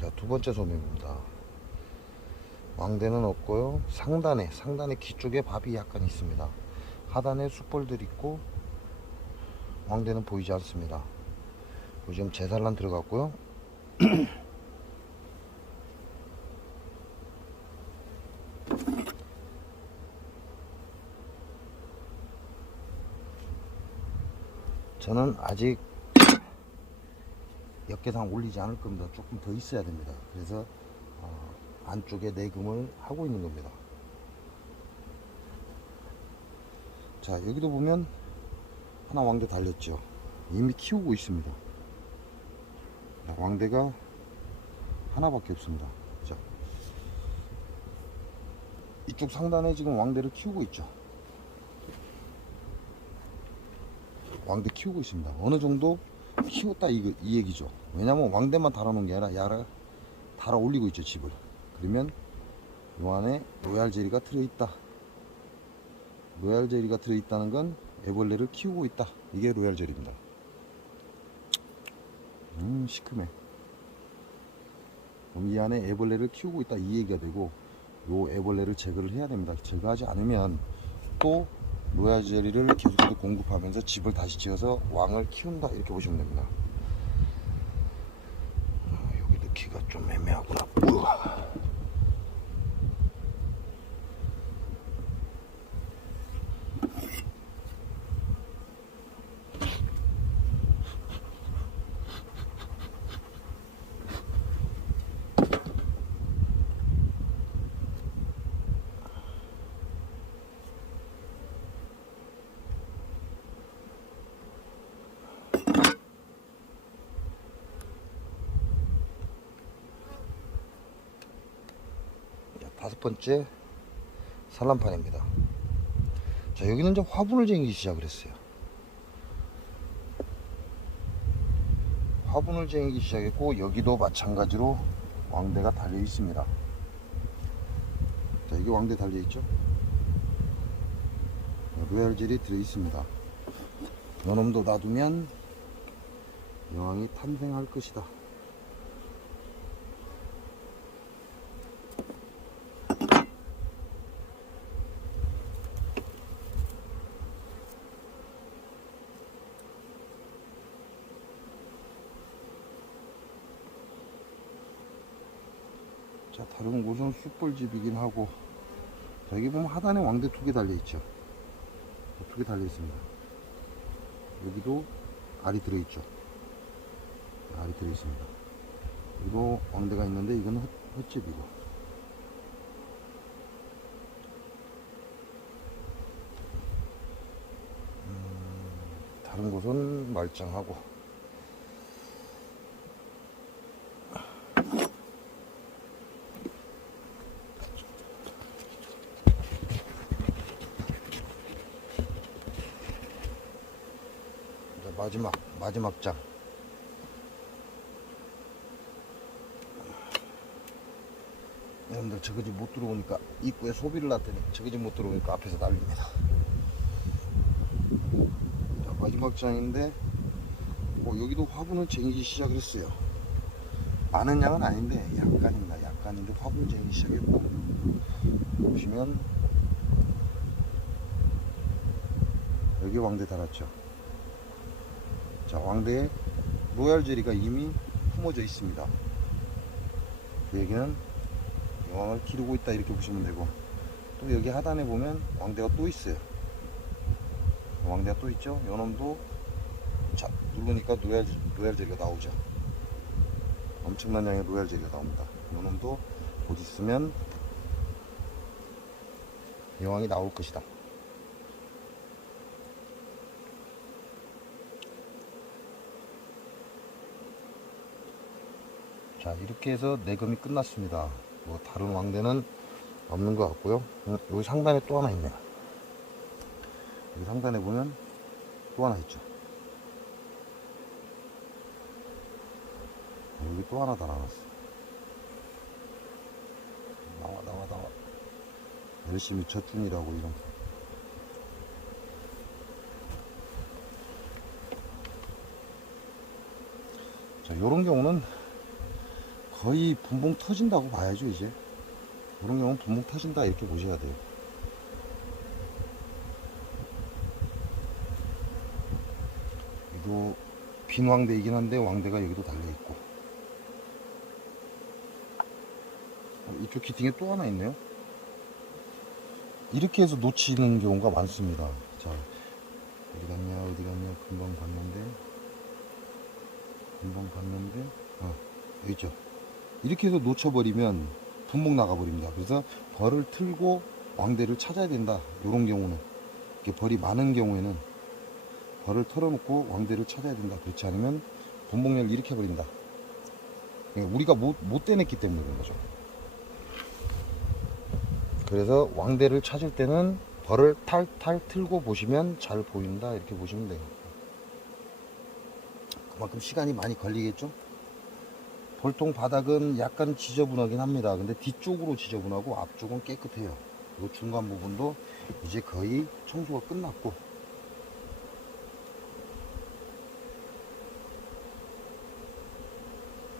자, 두 번째 소명입니다. 왕대는 없고요. 상단에 귀 쪽에 밥이 약간 있습니다. 하단에 숯벌들 있고 왕대는 보이지 않습니다. 지금 제산란 들어갔고요. 저는 아직 역계상 올리지 않을 겁니다. 조금 더 있어야 됩니다. 그래서 안쪽에 내금을 하고 있는 겁니다. 자, 여기도 보면 하나 왕대 달렸죠. 이미 키우고 있습니다. 왕대가 하나밖에 없습니다. 자, 이쪽 상단에 지금 왕대를 키우고 있죠. 왕대 키우고 있습니다. 어느 정도 키웠다 이 얘기죠. 왜냐면 왕대만 달아놓은 게 아니라 야를 달아 올리고 있죠, 집을. 그러면 요 안에 로얄 제리가 들어있다. 로얄 제리가 들어있다는 건 애벌레를 키우고 있다. 이게 로얄 제리입니다. 시큼해. 그럼 이 안에 애벌레를 키우고 있다 이 얘기가 되고, 요 애벌레를 제거를 해야 됩니다. 제거하지 않으면 또 로얄 제리를 계속해서 공급하면서 집을 다시 지어서 왕을 키운다 이렇게 보시면 됩니다. 여기 넣기가 좀 애매하구나. 다섯 번째 산란판입니다. 자, 여기는 이제 화분을 쟁이기 시작을 했어요. 화분을 쟁이기 시작했고, 여기도 마찬가지로 왕대가 달려 있습니다. 자, 이게 왕대 달려 있죠. 로얄젤이 들어 있습니다. 요놈도 놔두면 여왕이 탄생할 것이다. 자, 다른 곳은 숯벌집이긴 하고, 자, 여기 보면 하단에 왕대 2개 달려있죠. 2개 달려있습니다. 여기도 알이 들어있죠. 알이 들어있습니다. 여기도 왕대가 있는데 이건 헛집이고, 다른 곳은 말짱하고. 마지막 장. 여러분들 저거 집 못 들어오니까, 입구에 소비를 놨더니 저거 집 못 들어오니까 앞에서 난립니다. 자, 마지막 장인데 여기도 화분을 쟁이기 시작을 했어요. 많은 양은 아닌데 약간입니다. 약간인데 화분을 쟁이기 시작했고, 보시면 여기 왕대 달았죠. 자, 왕대에 로얄 제리가 이미 품어져 있습니다. 그 얘기는 여왕을 기르고 있다 이렇게 보시면 되고, 또 여기 하단에 보면 왕대가 또 있어요. 왕대가 또 있죠. 요놈도 자, 누르니까 로얄 제리가 나오죠. 엄청난 양의 로얄 제리가 나옵니다. 요놈도 곧 있으면 여왕이 나올 것이다. 자, 이렇게 해서 내금이 끝났습니다. 뭐 다른 왕대는 없는 것 같고요. 여기 상단에 또 하나 있네요. 여기 상단에 보면 또 하나 있죠. 여기 또 하나 달아놨어. 나와. 열심히 젖준이라고 이런. 자, 요런 경우는 거의 분봉 터진다고 봐야죠. 이제 이런 경우는 분봉 터진다 이렇게 보셔야 돼요. 이거 빈 왕대이긴 한데 왕대가 여기도 달려있고, 이쪽 기팅에 또 하나 있네요. 이렇게 해서 놓치는 경우가 많습니다. 자, 어디 갔냐 금방 봤는데 여기 있죠. 이렇게 해서 놓쳐버리면 분봉 나가버립니다. 그래서 벌을 틀고 왕대를 찾아야 된다. 이런 경우는, 이렇게 벌이 많은 경우에는 벌을 털어놓고 왕대를 찾아야 된다. 그렇지 않으면 분봉을 일으켜 버린다. 우리가 못 떼냈기 때문에 그런 거죠. 그래서 왕대를 찾을 때는 벌을 탈탈 틀고 보시면 잘 보인다 이렇게 보시면 돼요. 그만큼 시간이 많이 걸리겠죠. 볼통 바닥은 약간 지저분하긴 합니다. 근데 뒤쪽으로 지저분하고 앞쪽은 깨끗해요. 이 중간 부분도 이제 거의 청소가 끝났고,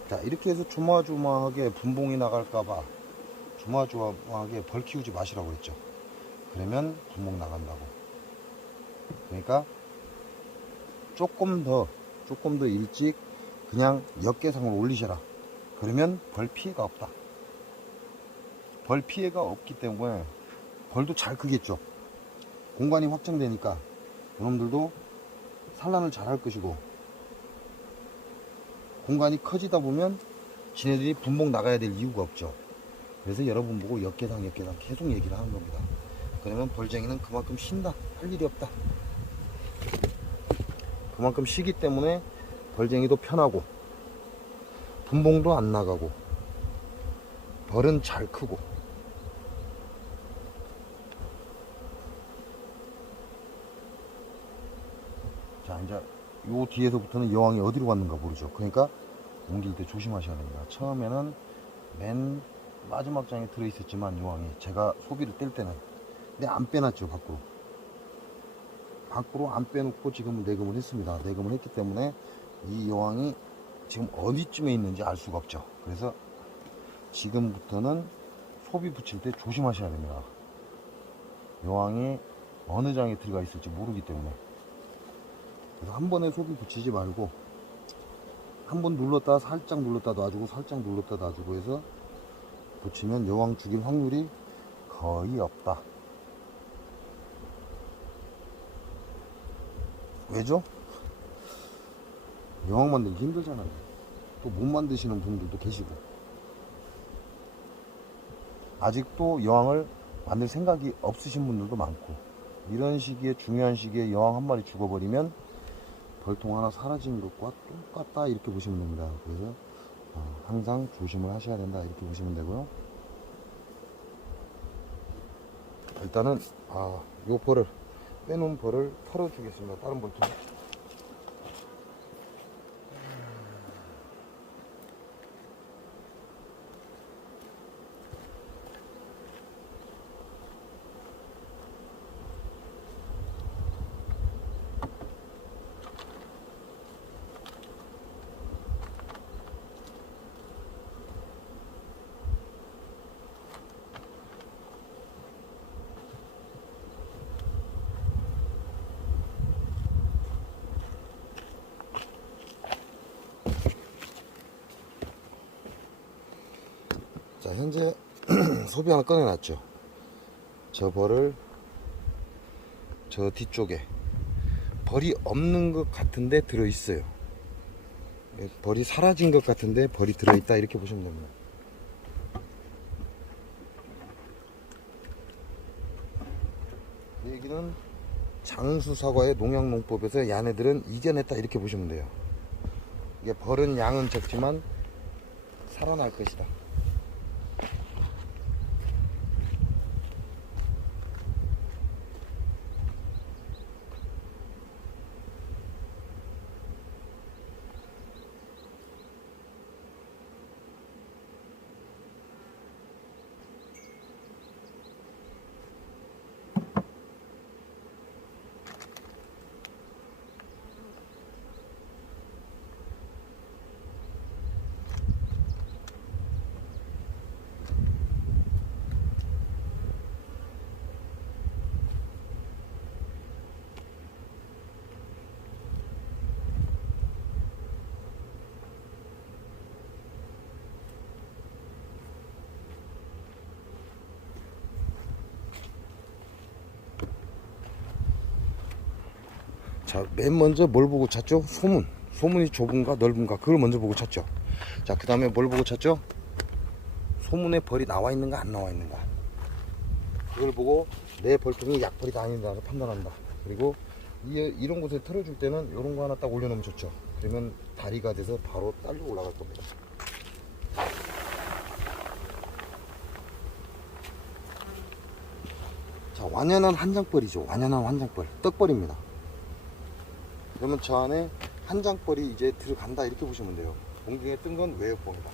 자, 이렇게 해서 조마조마하게 분봉이 나갈까봐 조마조마하게 벌 키우지 마시라고 했죠. 그러면 분봉 나간다고. 그러니까 조금 더 일찍 그냥 역계상을 올리셔라. 그러면 벌 피해가 없다. 벌 피해가 없기 때문에 벌도 잘 크겠죠. 공간이 확장되니까 이놈들도 산란을 잘 할 것이고, 공간이 커지다 보면 지네들이 분봉 나가야 될 이유가 없죠. 그래서 여러분 보고 역계상 계속 얘기를 하는 겁니다. 그러면 벌쟁이는 그만큼 쉰다. 할 일이 없다. 그만큼 쉬기 때문에 벌쟁이도 편하고 분봉도 안 나가고 벌은 잘 크고. 자, 이제 요 뒤에서부터는 여왕이 어디로 갔는가 모르죠. 그러니까 옮길 때 조심하셔야 됩니다. 처음에는 맨 마지막 장에 들어있었지만 여왕이 제가 소비를 뗄 때는, 근데 안 빼놨죠. 밖으로 안 빼놓고 지금 내금을 했습니다. 내금을 했기 때문에 이 여왕이 지금 어디쯤에 있는지 알 수가 없죠. 그래서 지금부터는 소비 붙일 때 조심하셔야 됩니다. 여왕이 어느 장에 들어가 있을지 모르기 때문에. 그래서 한 번에 소비 붙이지 말고 한 번 눌렀다 살짝 눌렀다 놔주고 살짝 눌렀다 놔주고 해서 붙이면 여왕 죽일 확률이 거의 없다. 왜죠? 여왕 만들기 힘들잖아요. 또 못 만드시는 분들도 계시고, 아직도 여왕을 만들 생각이 없으신 분들도 많고, 이런 시기에, 중요한 시기에 여왕 한 마리 죽어버리면 벌통 하나 사라진 것과 똑같다 이렇게 보시면 됩니다. 그래서 항상 조심을 하셔야 된다 이렇게 보시면 되고요. 일단은 요 벌을 빼놓은 벌을 털어 주겠습니다. 다른 벌통. 자, 현재 소비 하나 꺼내놨죠. 저 벌을 저 뒤쪽에 벌이 없는 것 같은데 들어있어요. 벌이 사라진 것 같은데 벌이 들어있다, 이렇게 보시면 됩니다. 이 얘기는 장수사과의 농약농법에서 얘네들은 이겨냈다, 이렇게 보시면 돼요. 이게 벌은 양은 적지만 살아날 것이다. 자, 맨 먼저 뭘 보고 찾죠? 소문. 소문이 좁은가 넓은가, 그걸 먼저 보고 찾죠. 자, 그 다음에 뭘 보고 찾죠? 소문에 벌이 나와 있는가 안 나와 있는가, 그걸 보고 내 벌통이 약벌이다 아닌가를 판단한다. 그리고 이런 곳에 털어줄 때는 이런 거 하나 딱 올려놓으면 좋죠. 그러면 다리가 돼서 바로 딸려 올라갈 겁니다. 자, 완연한 한장벌이죠. 완연한 한장벌, 떡벌입니다. 그러면 저 안에 한장벌이 이제 들어간다, 이렇게 보시면 돼요. 공중에 뜬 건 외역보입니다.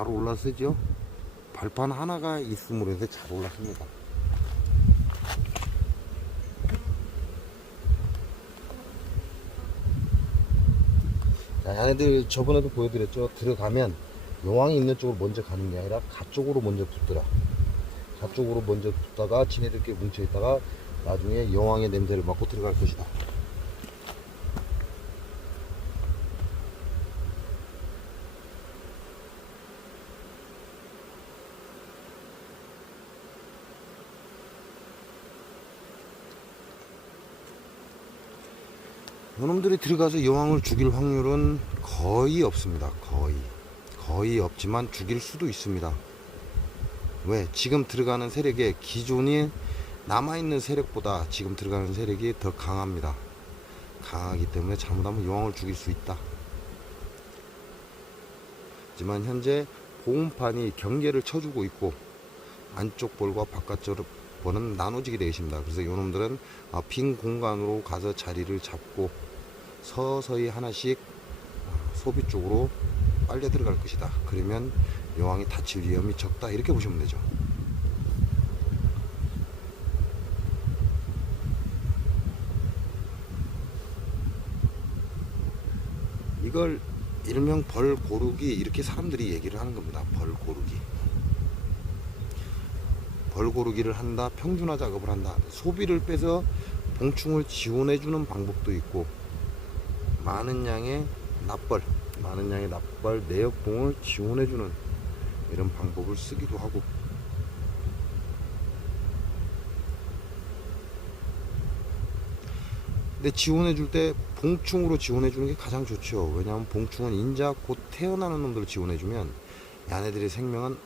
잘 올라서죠. 발판 하나가 있음으로 해서 잘 올랐습니다. 자, 얘네들 저번에도 보여드렸죠. 들어가면 여왕이 있는 쪽으로 먼저 가는 게 아니라 가 쪽으로 먼저 붙더라. 가 쪽으로 먼저 붙다가 지네들끼리 뭉쳐있다가 나중에 여왕의 냄새를 맡고 들어갈 것이다. 요놈들이 들어가서 여왕을 죽일 확률은 거의 없습니다. 거의 없지만 죽일 수도 있습니다. 왜? 지금 들어가는 세력의 기존이 남아있는 세력보다 지금 들어가는 세력이 더 강합니다. 강하기 때문에 잘못하면 여왕을 죽일 수 있다. 하지만 현재 보온판이 경계를 쳐주고 있고 안쪽 볼과 바깥쪽 볼은 나눠지게 되어 있습니다. 그래서 요놈들은 빈 공간으로 가서 자리를 잡고 서서히 하나씩 소비 쪽으로 빨려 들어갈 것이다. 그러면 여왕이 다칠 위험이 적다. 이렇게 보시면 되죠. 이걸 일명 벌 고르기 이렇게 사람들이 얘기를 하는 겁니다. 벌 고르기. 벌 고르기를 한다. 평준화 작업을 한다. 소비를 빼서 봉충을 지원해 주는 방법도 있고 많은 양의 납벌 내역봉을 지원해 주는 이런 방법을 쓰기도 하고, 근데 지원해 줄 때 봉충으로 지원해 주는 게 가장 좋죠. 왜냐하면 봉충은 인자 곧 태어나는 놈들을 지원해 주면 야네들의 생명은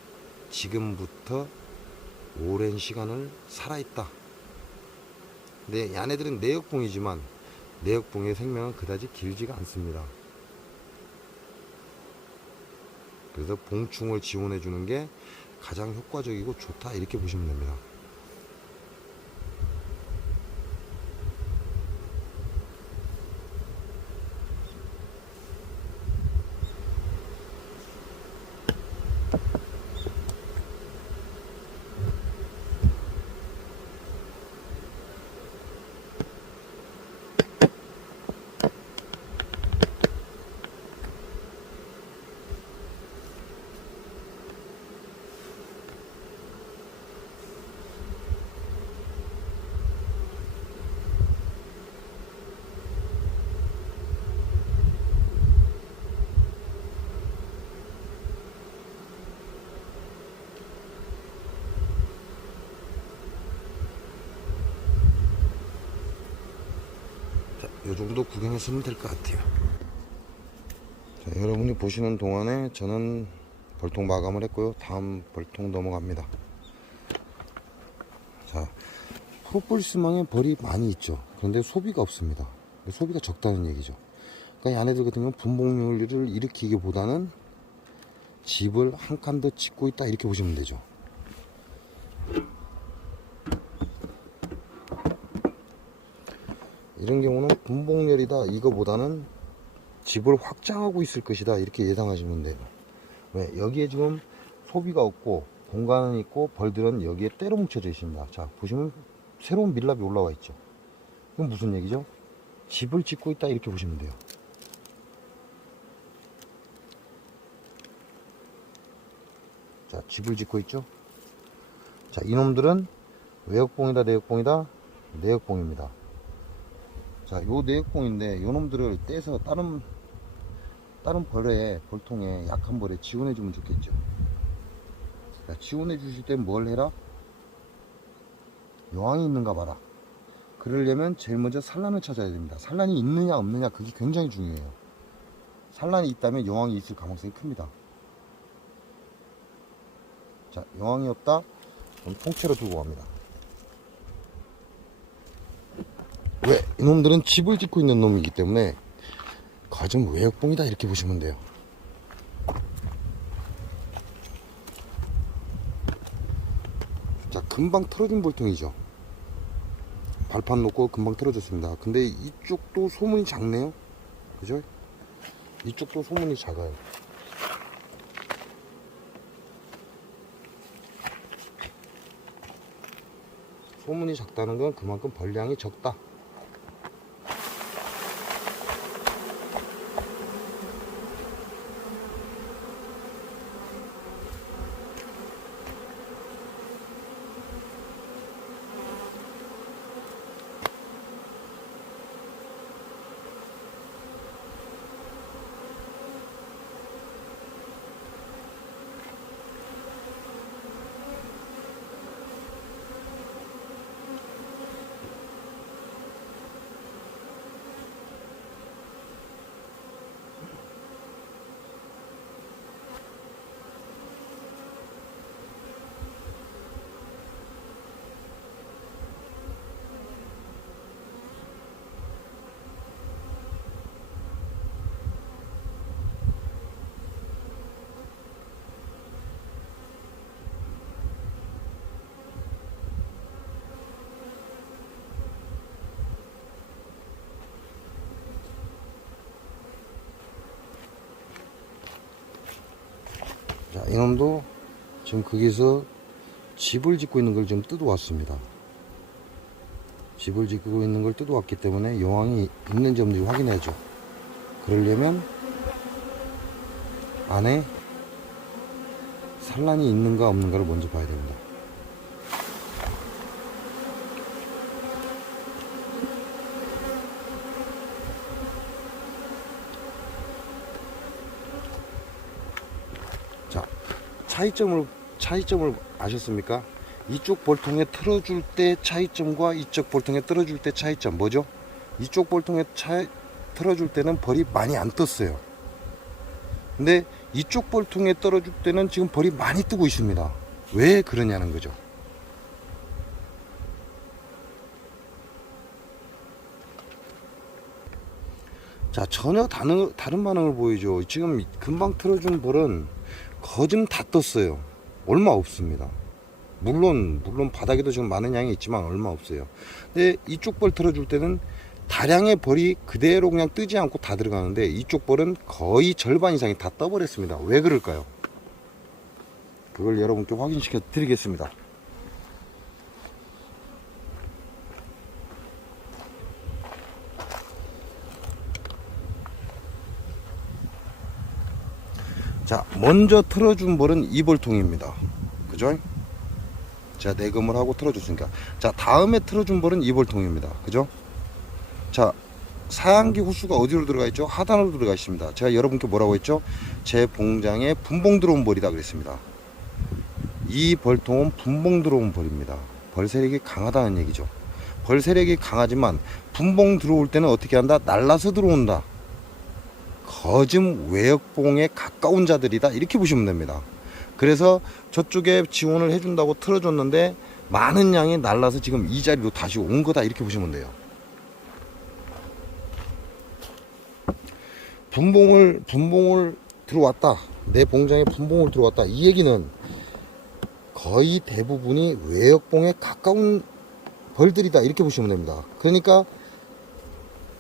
지금부터 오랜 시간을 살아있다. 근데 야네들은 내역봉이지만 내역봉의 생명은 그다지 길지가 않습니다. 그래서 봉충을 지원해 주는 게 가장 효과적이고 좋다. 이렇게 보시면 됩니다. 이 정도 구경했으면 될 것 같아요. 자, 여러분이 보시는 동안에 저는 벌통 마감을 했고요. 다음 벌통 넘어갑니다. 자, 프로폴리스망에 벌이 많이 있죠. 그런데 소비가 없습니다. 소비가 적다는 얘기죠. 그러니까 얘네들 같은 경우는 분봉률을 일으키기보다는 집을 한 칸 더 짓고 있다. 이렇게 보시면 되죠. 이런 경우는 분봉열이다 이거보다는 집을 확장하고 있을 것이다. 이렇게 예상하시면 돼요. 왜? 여기에 지금 소비가 없고 공간은 있고 벌들은 여기에 때로 뭉쳐져 있습니다. 자, 보시면 새로운 밀랍이 올라와 있죠. 이건 무슨 얘기죠? 집을 짓고 있다. 이렇게 보시면 돼요. 자, 집을 짓고 있죠. 자, 이놈들은 외역봉이다 내역봉이다? 내역봉입니다. 자, 요 내역봉인데 요놈들을 떼서 다른 벌에 벌통에 약한 벌에 지원해 주면 좋겠죠. 자, 지원해 주실 땐 뭘 해라? 여왕이 있는가 봐라. 그러려면 제일 먼저 산란을 찾아야 됩니다. 산란이 있느냐 없느냐 그게 굉장히 중요해요. 산란이 있다면 여왕이 있을 가능성이 큽니다. 자, 여왕이 없다? 그럼 통째로 두고 갑니다. 왜? 이놈들은 집을 짓고 있는 놈이기 때문에 가정 외역봉이다. 이렇게 보시면 돼요. 자, 금방 털어진 볼통이죠. 발판 놓고 금방 털어졌습니다. 근데 이쪽도 소문이 작네요. 그죠? 이쪽도 소문이 작아요. 소문이 작다는 건 그만큼 벌량이 적다. 자, 이놈도 지금 거기서 집을 짓고 있는 걸 지금 뜯어왔습니다. 집을 짓고 있는 걸 뜯어왔기 때문에 여왕이 있는지 없는지 확인해야죠. 그러려면 안에 산란이 있는가 없는가를 먼저 봐야 됩니다. 자, 차이점을 아셨습니까? 이쪽 볼통에 틀어줄 때 차이점과 이쪽 볼통에 틀어줄 때 차이점 뭐죠? 이쪽 볼통에 틀어줄 때는 벌이 많이 안 떴어요. 근데 이쪽 볼통에 떨어줄 때는 지금 벌이 많이 뜨고 있습니다. 왜 그러냐는 거죠. 자, 전혀 다른 반응을 보이죠. 지금 금방 틀어준 벌은 거진 다 떴어요. 얼마 없습니다. 물론 바닥에도 지금 많은 양이 있지만 얼마 없어요. 근데 이쪽 벌 틀어줄 때는 다량의 벌이 그대로 그냥 뜨지 않고 다 들어가는데 이쪽 벌은 거의 절반 이상이 다 떠버렸습니다. 왜 그럴까요? 그걸 여러분께 확인시켜 드리겠습니다. 자, 먼저 틀어준 벌은 이 벌통입니다. 그죠? 제가 내금을 하고 틀어줬으니까. 자, 다음에 틀어준 벌은 이 벌통입니다. 그죠? 자, 사양기 호수가 어디로 들어가 있죠? 하단으로 들어가 있습니다. 제가 여러분께 뭐라고 했죠? 제 봉장에 분봉 들어온 벌이다 그랬습니다. 이 벌통은 분봉 들어온 벌입니다. 벌 세력이 강하다는 얘기죠. 벌 세력이 강하지만 분봉 들어올 때는 어떻게 한다? 날라서 들어온다. 거즘 외역봉에 가까운 자들이다, 이렇게 보시면 됩니다. 그래서 저쪽에 지원을 해준다고 틀어줬는데 많은 양이 날라서 지금 이 자리로 다시 온 거다, 이렇게 보시면 돼요. 분봉을 들어왔다, 내 봉장에 분봉을 들어왔다, 이 얘기는 거의 대부분이 외역봉에 가까운 벌들이다, 이렇게 보시면 됩니다. 그러니까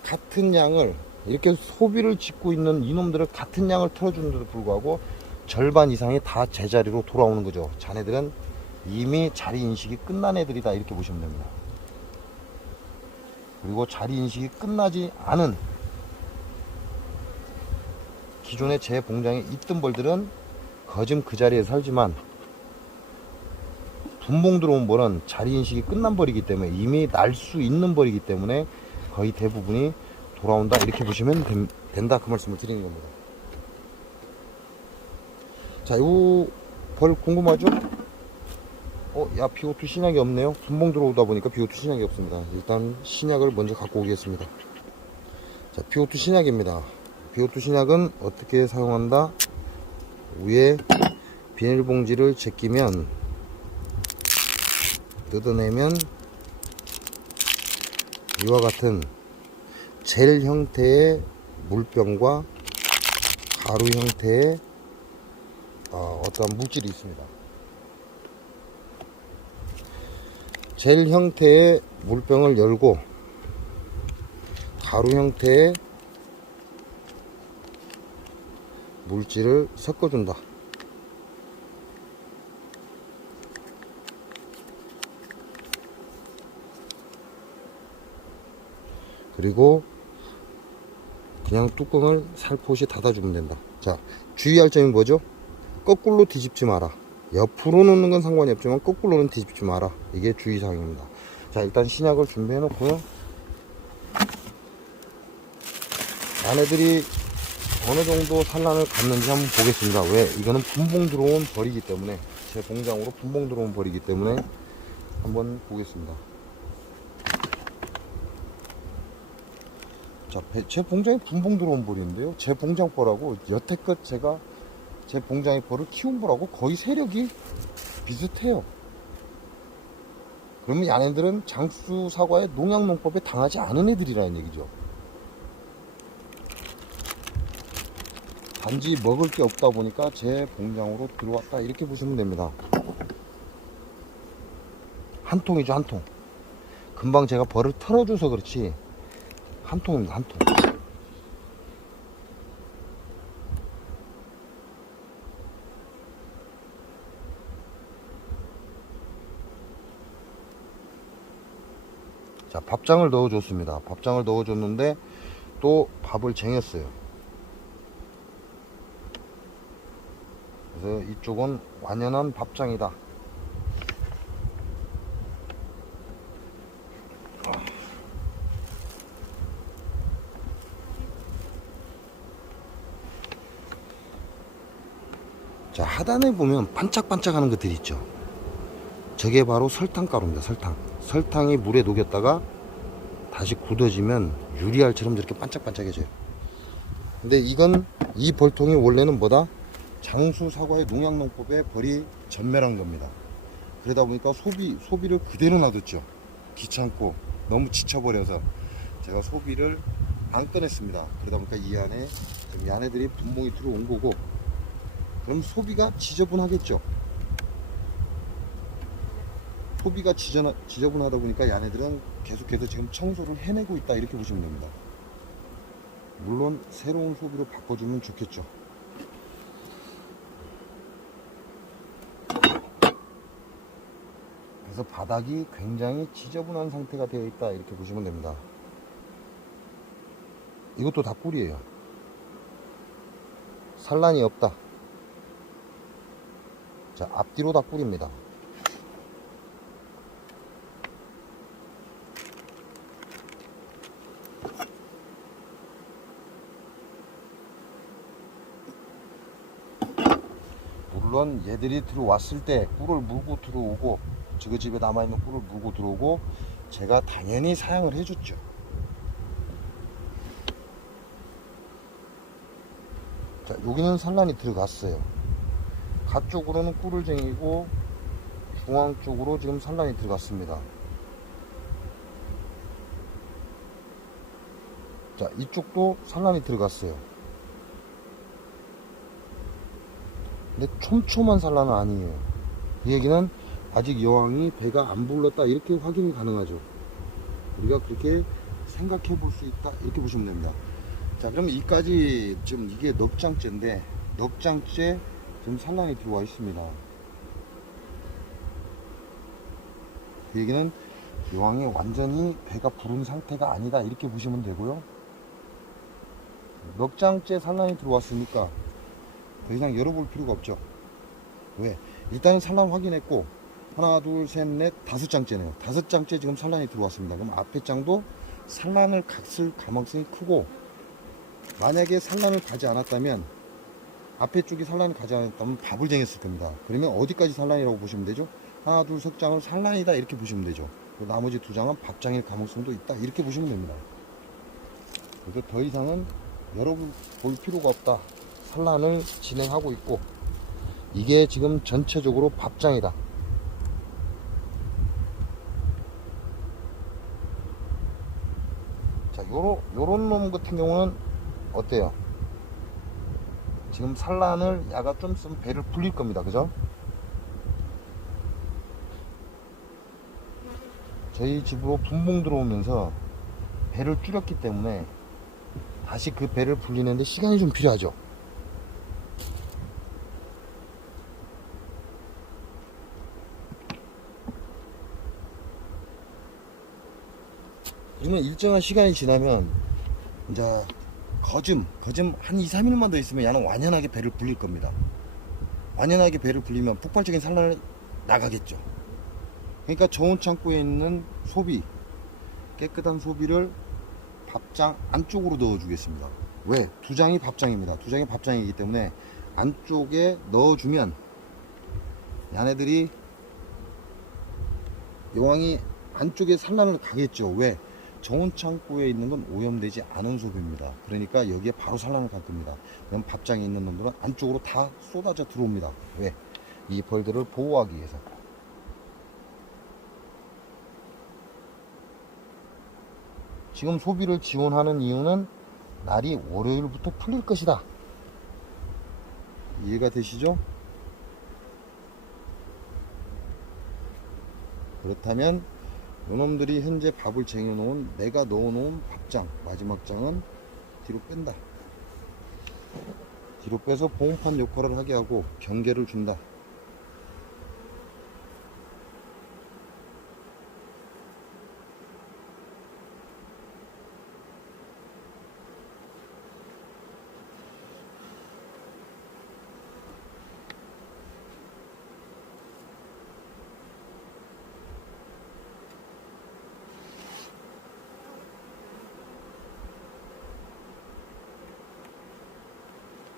같은 양을 이렇게 소비를 짓고 있는 이놈들을 같은 양을 틀어주는데도 불구하고 절반 이상이 다 제자리로 돌아오는 거죠. 자네들은 이미 자리 인식이 끝난 애들이다, 이렇게 보시면 됩니다. 그리고 자리 인식이 끝나지 않은 기존에 제 봉장에 있던 벌들은 거즘 그 자리에 살지만 분봉 들어온 벌은 자리 인식이 끝난 벌이기 때문에 이미 날 수 있는 벌이기 때문에 거의 대부분이 돌아온다, 이렇게 보시면 된다, 그 말씀을 드리는 겁니다. 자, 요 벌 궁금하죠? 야, BO2 신약이 없네요. 분봉 들어오다 보니까 BO2 신약이 없습니다. 일단 신약을 먼저 갖고 오겠습니다. 자, BO2 신약입니다. BO2 신약은 어떻게 사용한다? 위에 비닐봉지를 제끼면, 뜯어내면 이와 같은 젤 형태의 물병과 가루 형태의 어떠한 물질이 있습니다. 젤 형태의 물병을 열고 가루 형태의 물질을 섞어준다. 그리고 그냥 뚜껑을 살포시 닫아주면 된다. 자, 주의할 점이 뭐죠? 거꾸로 뒤집지 마라. 옆으로 놓는 건 상관이 없지만 거꾸로는 뒤집지 마라. 이게 주의사항입니다. 자, 일단 신약을 준비해 놓고요. 얘네들이 어느 정도 산란을 갔는지 한번 보겠습니다. 왜? 이거는 분봉 들어온 벌이기 때문에, 제 봉장으로 분봉 들어온 벌이기 때문에 한번 보겠습니다. 자, 제 봉장에 분봉 들어온 벌인데요. 제 봉장 벌하고 여태껏 제가 제 봉장의 벌을 키운 벌하고 거의 세력이 비슷해요. 그러면 얘네들은 장수 사과의 농약농법에 당하지 않은 애들이라는 얘기죠. 단지 먹을 게 없다 보니까 제 봉장으로 들어왔다 이렇게 보시면 됩니다. 한 통이죠, 한 통. 금방 제가 벌을 털어줘서 그렇지 한 통입니다, 한 통. 자, 밥장을 넣어줬습니다. 밥장을 넣어줬는데 또 밥을 쟁였어요. 그래서 이쪽은 완연한 밥장이다. 자, 하단에 보면 반짝반짝하는 것들이 있죠. 저게 바로 설탕가루입니다. 설탕이 물에 녹였다가 다시 굳어지면 유리알처럼 저렇게 반짝반짝해져요. 근데 이건, 이 벌통이 원래는 뭐다? 장수 사과의 농약농법에 벌이 전멸한 겁니다. 그러다 보니까 소비를 그대로 놔뒀죠. 귀찮고 너무 지쳐버려서 제가 소비를 안 꺼냈습니다. 그러다 보니까 이 안에 지금 얘네들이 분봉이 들어온 거고, 그럼 소비가 지저분하겠죠. 소비가 지저분하다 보니까 얘네들은 계속해서 지금 청소를 해내고 있다 이렇게 보시면 됩니다. 물론 새로운 소비로 바꿔주면 좋겠죠. 그래서 바닥이 굉장히 지저분한 상태가 되어 있다 이렇게 보시면 됩니다. 이것도 다 꿀이에요. 산란이 없다. 자, 앞뒤로 다 꿀입니다. 물론 얘들이 들어왔을 때 꿀을 물고 들어오고, 저 집에 남아있는 꿀을 물고 들어오고 제가 당연히 사양을 해줬죠. 자, 여기는 산란이 들어갔어요. 가쪽으로는 꿀을 쟁이고 중앙 쪽으로 지금 산란이 들어갔습니다. 자, 이쪽도 산란이 들어갔어요. 근데 촘촘한 산란은 아니에요. 이 얘기는 아직 여왕이 배가 안 불렀다 이렇게 확인이 가능하죠. 우리가 그렇게 생각해 볼 수 있다 이렇게 보시면 됩니다. 자, 그럼 이까지 지금 이게 넉 장째인데, 넉 장째 지금 산란이 들어와 있습니다. 그 얘기는 여왕이 완전히 배가 부른 상태가 아니다 이렇게 보시면 되고요. 넉 장째 산란이 들어왔으니까 더 이상 열어볼 필요가 없죠. 왜? 일단은 산란 확인했고, 하나 둘 셋 넷 다섯 장째네요. 다섯 장째 지금 산란이 들어왔습니다. 그럼 앞에 장도 산란을 갔을 가능성이 크고, 만약에 산란을 가지 않았다면, 앞에 쪽이 산란을 가지 않았다면 밥을 쟁였을 겁니다. 그러면 어디까지 산란이라고 보시면 되죠? 하나 둘 석 장을 산란이다 이렇게 보시면 되죠. 나머지 두 장은 밥장일 가능성도 있다 이렇게 보시면 됩니다. 그래서 더 이상은 열어볼 필요가 없다. 산란을 진행하고 있고, 이게 지금 전체적으로 밥장이다. 자, 요런 놈 같은 경우는 어때요? 지금 산란을 야가 좀 있으면 배를 불릴 겁니다. 그죠? 저희 집으로 분봉 들어오면서 배를 줄였기 때문에 다시 그 배를 불리는데 시간이 좀 필요하죠. 그러면 일정한 시간이 지나면 이제 거즘 한 2, 3일만 더 있으면 얘는 완연하게 배를 불릴 겁니다. 완연하게 배를 불리면 폭발적인 산란을 나가겠죠. 그러니까 저온 창고에 있는 소비, 깨끗한 소비를 밥장 안쪽으로 넣어 주겠습니다. 왜? 두 장이 밥장입니다. 두 장이 밥장이기 때문에 안쪽에 넣어 주면 얘네들이 여왕이 안쪽에 산란을 가겠죠. 왜? 저온 창고에 있는 건 오염되지 않은 소비입니다. 그러니까 여기에 바로 산란을 갈 겁니다. 그럼 밥장에 있는 놈들은 안쪽으로 다 쏟아져 들어옵니다. 왜? 이 벌들을 보호하기 위해서. 지금 소비를 지원하는 이유는 날이 월요일부터 풀릴 것이다. 이해가 되시죠? 그렇다면 요놈들이 현재 밥을 쟁여놓은, 내가 넣어놓은 밥장, 마지막 장은 뒤로 뺀다. 뒤로 빼서 보온판 역할을 하게 하고 경계를 준다.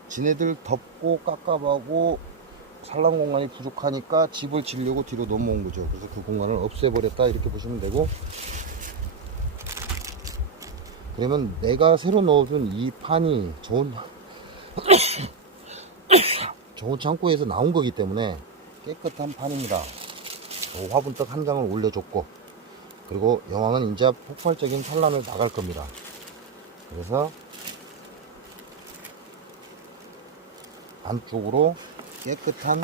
지네들 덮고 깝깝하고 산란 공간이 부족하니까 집을 지려고 뒤로 넘어온 거죠. 그래서 그 공간을 없애버렸다 이렇게 보시면 되고, 그러면 내가 새로 넣어준 이 판이 좋은 창고에서 나온 거기 때문에 깨끗한 판입니다. 화분떡 한 장을 올려줬고, 그리고 여왕은 이제 폭발적인 산란을 나갈 겁니다. 그래서 안쪽으로 깨끗한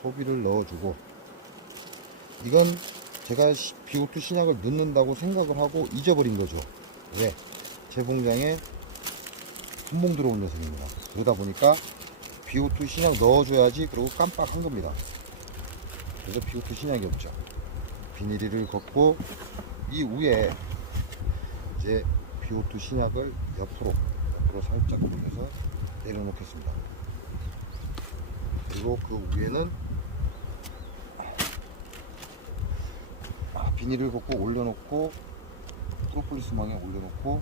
소비를 넣어주고, 이건 제가 BO2 신약을 넣는다고 생각을 하고 잊어버린 거죠. 왜? 제 봉장에 손봉 들어온 녀석입니다. 그러다 보니까 BO2 신약 넣어줘야지 그러고 깜빡한 겁니다. 그래서 BO2 신약이 없죠. 비닐을 걷고 이 위에 이제 BO2 신약을 옆으로 살짝 올려서 내려놓겠습니다. 그리고 그 위에는 비닐을 걷고 올려놓고 프로폴리스망에 올려놓고,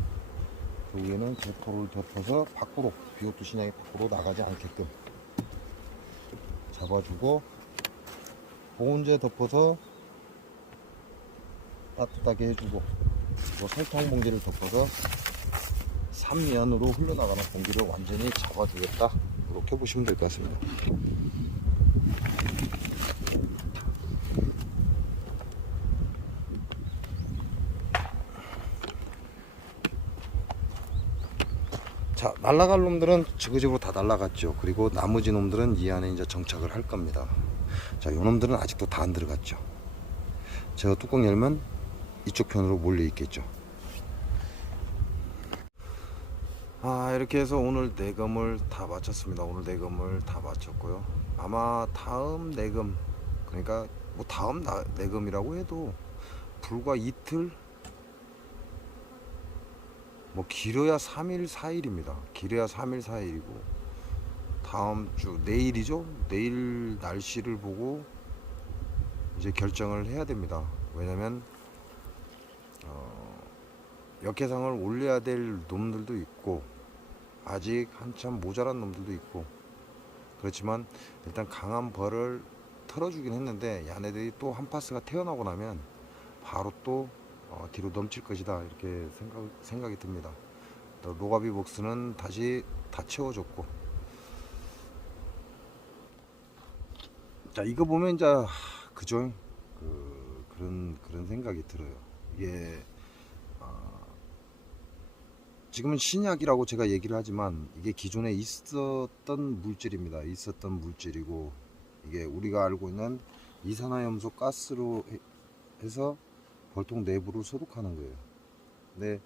그 위에는 제포를 덮어서 밖으로, BO2 신약이 밖으로 나가지 않게끔 잡아주고, 보온제 덮어서 따뜻하게 해주고, 그리고 설탕 봉지를 덮어서 3면으로 흘러나가는 공기를 완전히 잡아주겠다. 이렇게 보시면 될 것 같습니다. 자, 날아갈 놈들은 지그재그로 다 날아갔죠. 그리고 나머지 놈들은 이 안에 이제 정착을 할 겁니다. 자, 요 놈들은 아직도 다 안 들어갔죠. 제가 뚜껑 열면 이쪽 편으로 몰려 있겠죠. 이렇게 해서 오늘 내검을 다 마쳤습니다. 오늘 내검을 다 마쳤고요. 아마 다음 내검, 그러니까 뭐 다음 내검이라고 해도 불과 이틀, 뭐 길어야 3일 4일입니다. 길어야 3일 4일이고, 다음 주 내일이죠. 내일 날씨를 보고 이제 결정을 해야 됩니다. 왜냐면 역해상을 올려야 될 놈들도 있고, 아직 한참 모자란 놈들도 있고, 그렇지만 일단 강한 벌을 털어주긴 했는데, 얘네들이 또 한 파스가 태어나고 나면 바로 또 뒤로 넘칠 것이다, 이렇게 생각이 듭니다. 또 로가비 복스는 다시 다 채워줬고, 자, 이거 보면 이제 그죠? 그런 생각이 들어요. 이게 지금은 신약이라고 제가 얘기를 하지만 이게 기존에 있었던 물질입니다. 있었던 물질이고, 이게 우리가 알고 있는 이산화염소 가스로 해서 벌통 내부를 소독하는 거예요. 근데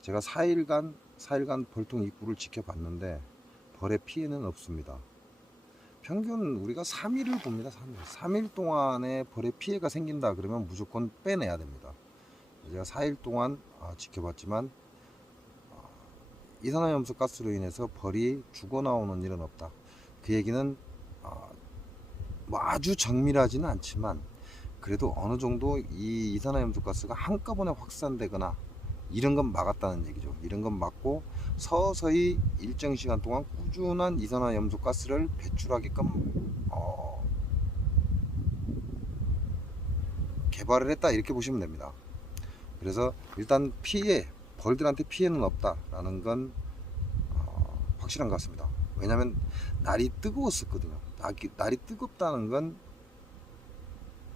제가 4일간 벌통 입구를 지켜봤는데 벌의 피해는 없습니다. 평균 우리가 3일을 봅니다. 3일 동안에 벌의 피해가 생긴다 그러면 무조건 빼내야 됩니다. 제가 4일 동안 지켜봤지만 이산화염수 가스로 인해서 벌이 죽어 나오는 일은 없다. 그 얘기는 뭐 아주 정밀하지는 않지만 그래도 어느 정도 이 이산화염수 가스가 한꺼번에 확산되거나 이런 건 막았다는 얘기죠. 이런 건 막고 서서히 일정 시간 동안 꾸준한 이산화염수 가스를 배출하게끔 개발을 했다, 이렇게 보시면 됩니다. 그래서 일단 벌들한테 피해는 없다라는 건 확실한 것 같습니다. 왜냐하면 날이 뜨거웠었거든요. 날이 뜨겁다는 건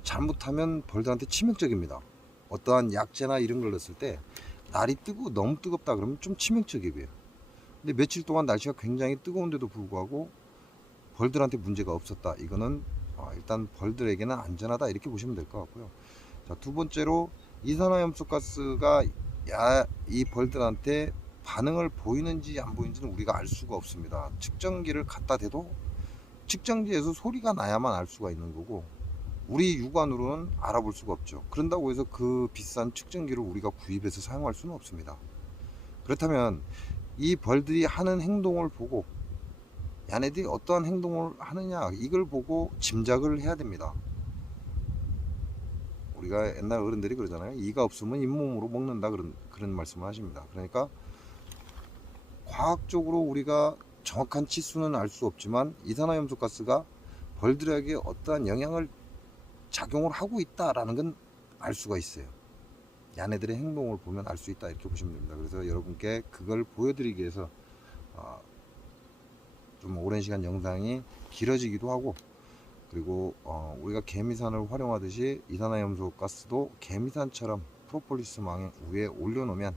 잘못하면 벌들한테 치명적입니다. 어떠한 약재나 이런 걸 넣었을 때 날이 너무 뜨겁다 그러면 좀 치명적이고요. 근데 며칠 동안 날씨가 굉장히 뜨거운데도 불구하고 벌들한테 문제가 없었다. 이거는 일단 벌들에게는 안전하다, 이렇게 보시면 될 것 같고요. 자, 두 번째로 이산화염수 가스가 이 벌들한테 반응을 보이는지 안 보이는지는 우리가 알 수가 없습니다. 측정기를 갖다 대도 측정기에서 소리가 나야만 알 수가 있는 거고 우리 육안으로는 알아볼 수가 없죠. 그런다고 해서 그 비싼 측정기를 우리가 구입해서 사용할 수는 없습니다. 그렇다면 이 벌들이 하는 행동을 보고 얘네들이 어떠한 행동을 하느냐, 이걸 보고 짐작을 해야 됩니다. 우리가 옛날 어른들이 그러잖아요. 이가 없으면 잇몸으로 먹는다, 그런 말씀을 하십니다. 그러니까 과학적으로 우리가 정확한 치수는 알 수 없지만 이산화염수 가스가 벌들에게 어떠한 영향을 작용을 하고 있다라는 건 알 수가 있어요. 얘네들의 행동을 보면 알 수 있다, 이렇게 보시면 됩니다. 그래서 여러분께 그걸 보여드리기 위해서 좀 오랜 시간 영상이 길어지기도 하고, 그리고 우리가 개미산을 활용하듯이 이산화염수 가스도 개미산처럼 프로폴리스 망 위에 올려놓으면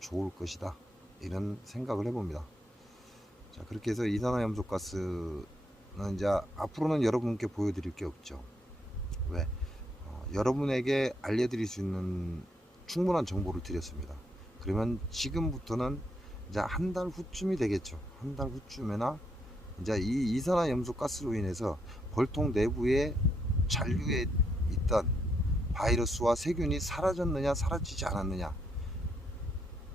좋을 것이다, 이런 생각을 해봅니다. 자, 그렇게 해서 이산화염수 가스는 이제 앞으로는 여러분께 보여드릴 게 없죠. 왜? 여러분에게 알려드릴 수 있는 충분한 정보를 드렸습니다. 그러면 지금부터는 이제 한 달 후쯤이 되겠죠. 한 달 후쯤에나 이제 이 이산화염수 가스로 인해서 벌통 내부에 잔류에 있던 바이러스와 세균이 사라졌느냐 사라지지 않았느냐.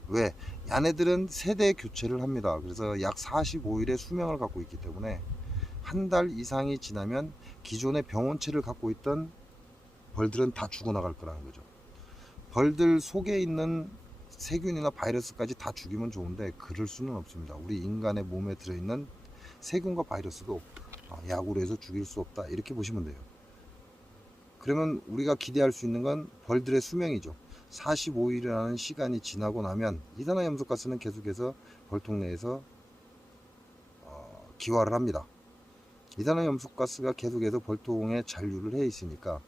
왜? 얘네들은 세대 교체를 합니다. 그래서 약 45일의 수명을 갖고 있기 때문에 한 달 이상이 지나면 기존의 병원체를 갖고 있던 벌들은 다 죽어나갈 거라는 거죠. 벌들 속에 있는 세균이나 바이러스까지 다 죽이면 좋은데 그럴 수는 없습니다. 우리 인간의 몸에 들어있는 세균과 바이러스도 약으로 해서 죽일 수 없다, 이렇게 보시면 돼요. 그러면 우리가 기대할 수 있는 건 벌들의 수명이죠. 45일이라는 시간이 지나고 나면 이산화염수 가스는 계속해서 벌통 내에서 기화를 합니다. 이산화염수 가스가 계속해서 벌통에 잔류를 해 있으니까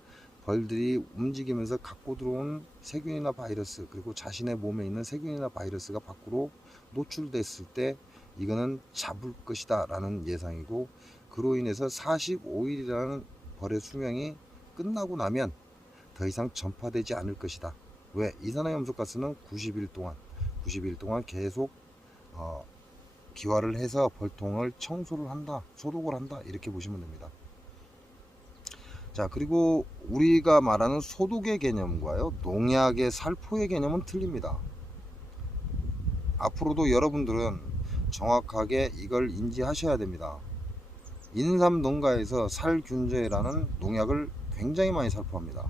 벌들이 움직이면서 갖고 들어온 세균이나 바이러스, 그리고 자신의 몸에 있는 세균이나 바이러스가 밖으로 노출됐을 때 이거는 잡을 것이다 라는 예상이고, 그로 인해서 45일이라는 벌의 수명이 끝나고 나면 더 이상 전파되지 않을 것이다. 왜? 이산화염수 가스는 90일 동안 계속 기화를 해서 벌통을 청소를 한다, 소독을 한다, 이렇게 보시면 됩니다. 자, 그리고 우리가 말하는 소독의 개념과요, 농약의 살포의 개념은 틀립니다. 앞으로도 여러분들은 정확하게 이걸 인지하셔야 됩니다. 인삼 농가에서 살균제라는 농약을 굉장히 많이 살포합니다.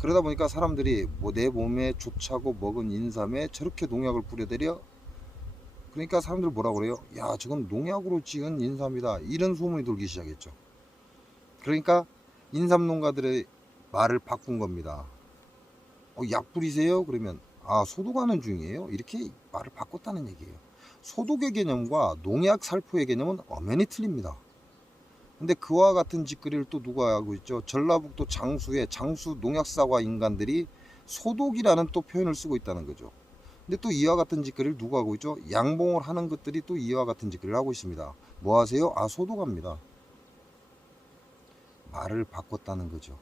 그러다 보니까 사람들이 뭐 내 몸에 좋자고 먹은 인삼에 저렇게 농약을 뿌려대려? 그러니까 사람들 뭐라고 그래요? 야, 저건 농약으로 지은 인삼이다, 이런 소문이 돌기 시작했죠. 그러니까 인삼 농가들의 말을 바꾼 겁니다. 약 뿌리세요? 그러면 소독하는 중이에요, 이렇게 말을 바꿨다는 얘기예요. 소독의 개념과 농약 살포의 개념은 엄연히 틀립니다. 근데 그와 같은 짓거리를 또 누가 하고 있죠? 전라북도 장수의 장수 농약사과 인간들이 소독이라는 또 표현을 쓰고 있다는 거죠. 근데 또 이와 같은 짓거리를 누가 하고 있죠? 양봉을 하는 것들이 또 이와 같은 짓거리를 하고 있습니다. 뭐 하세요? 소독합니다. 말을 바꿨다는 거죠.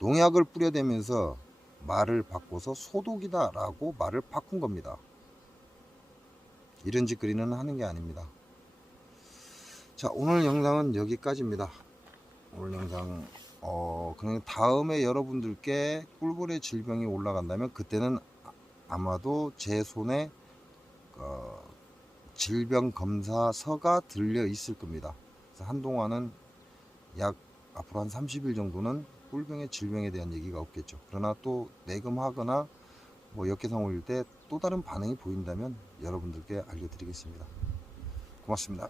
농약을 뿌려대면서 말을 바꿔서 소독이다 라고 말을 바꾼 겁니다. 이런 짓거리는 하는 게 아닙니다. 자, 오늘 영상은 여기까지입니다. 오늘 영상 그러면 다음에 여러분들께 꿀벌의 질병이 올라간다면 그때는 아마도 제 손에 질병 검사서가 들려 있을 겁니다. 그래서 한동안은 약 앞으로 한 30일 정도는 꿀병의 질병에 대한 얘기가 없겠죠. 그러나 또 내금하거나 뭐 역계상 올릴 때 또 다른 반응이 보인다면 여러분들께 알려드리겠습니다. 고맙습니다.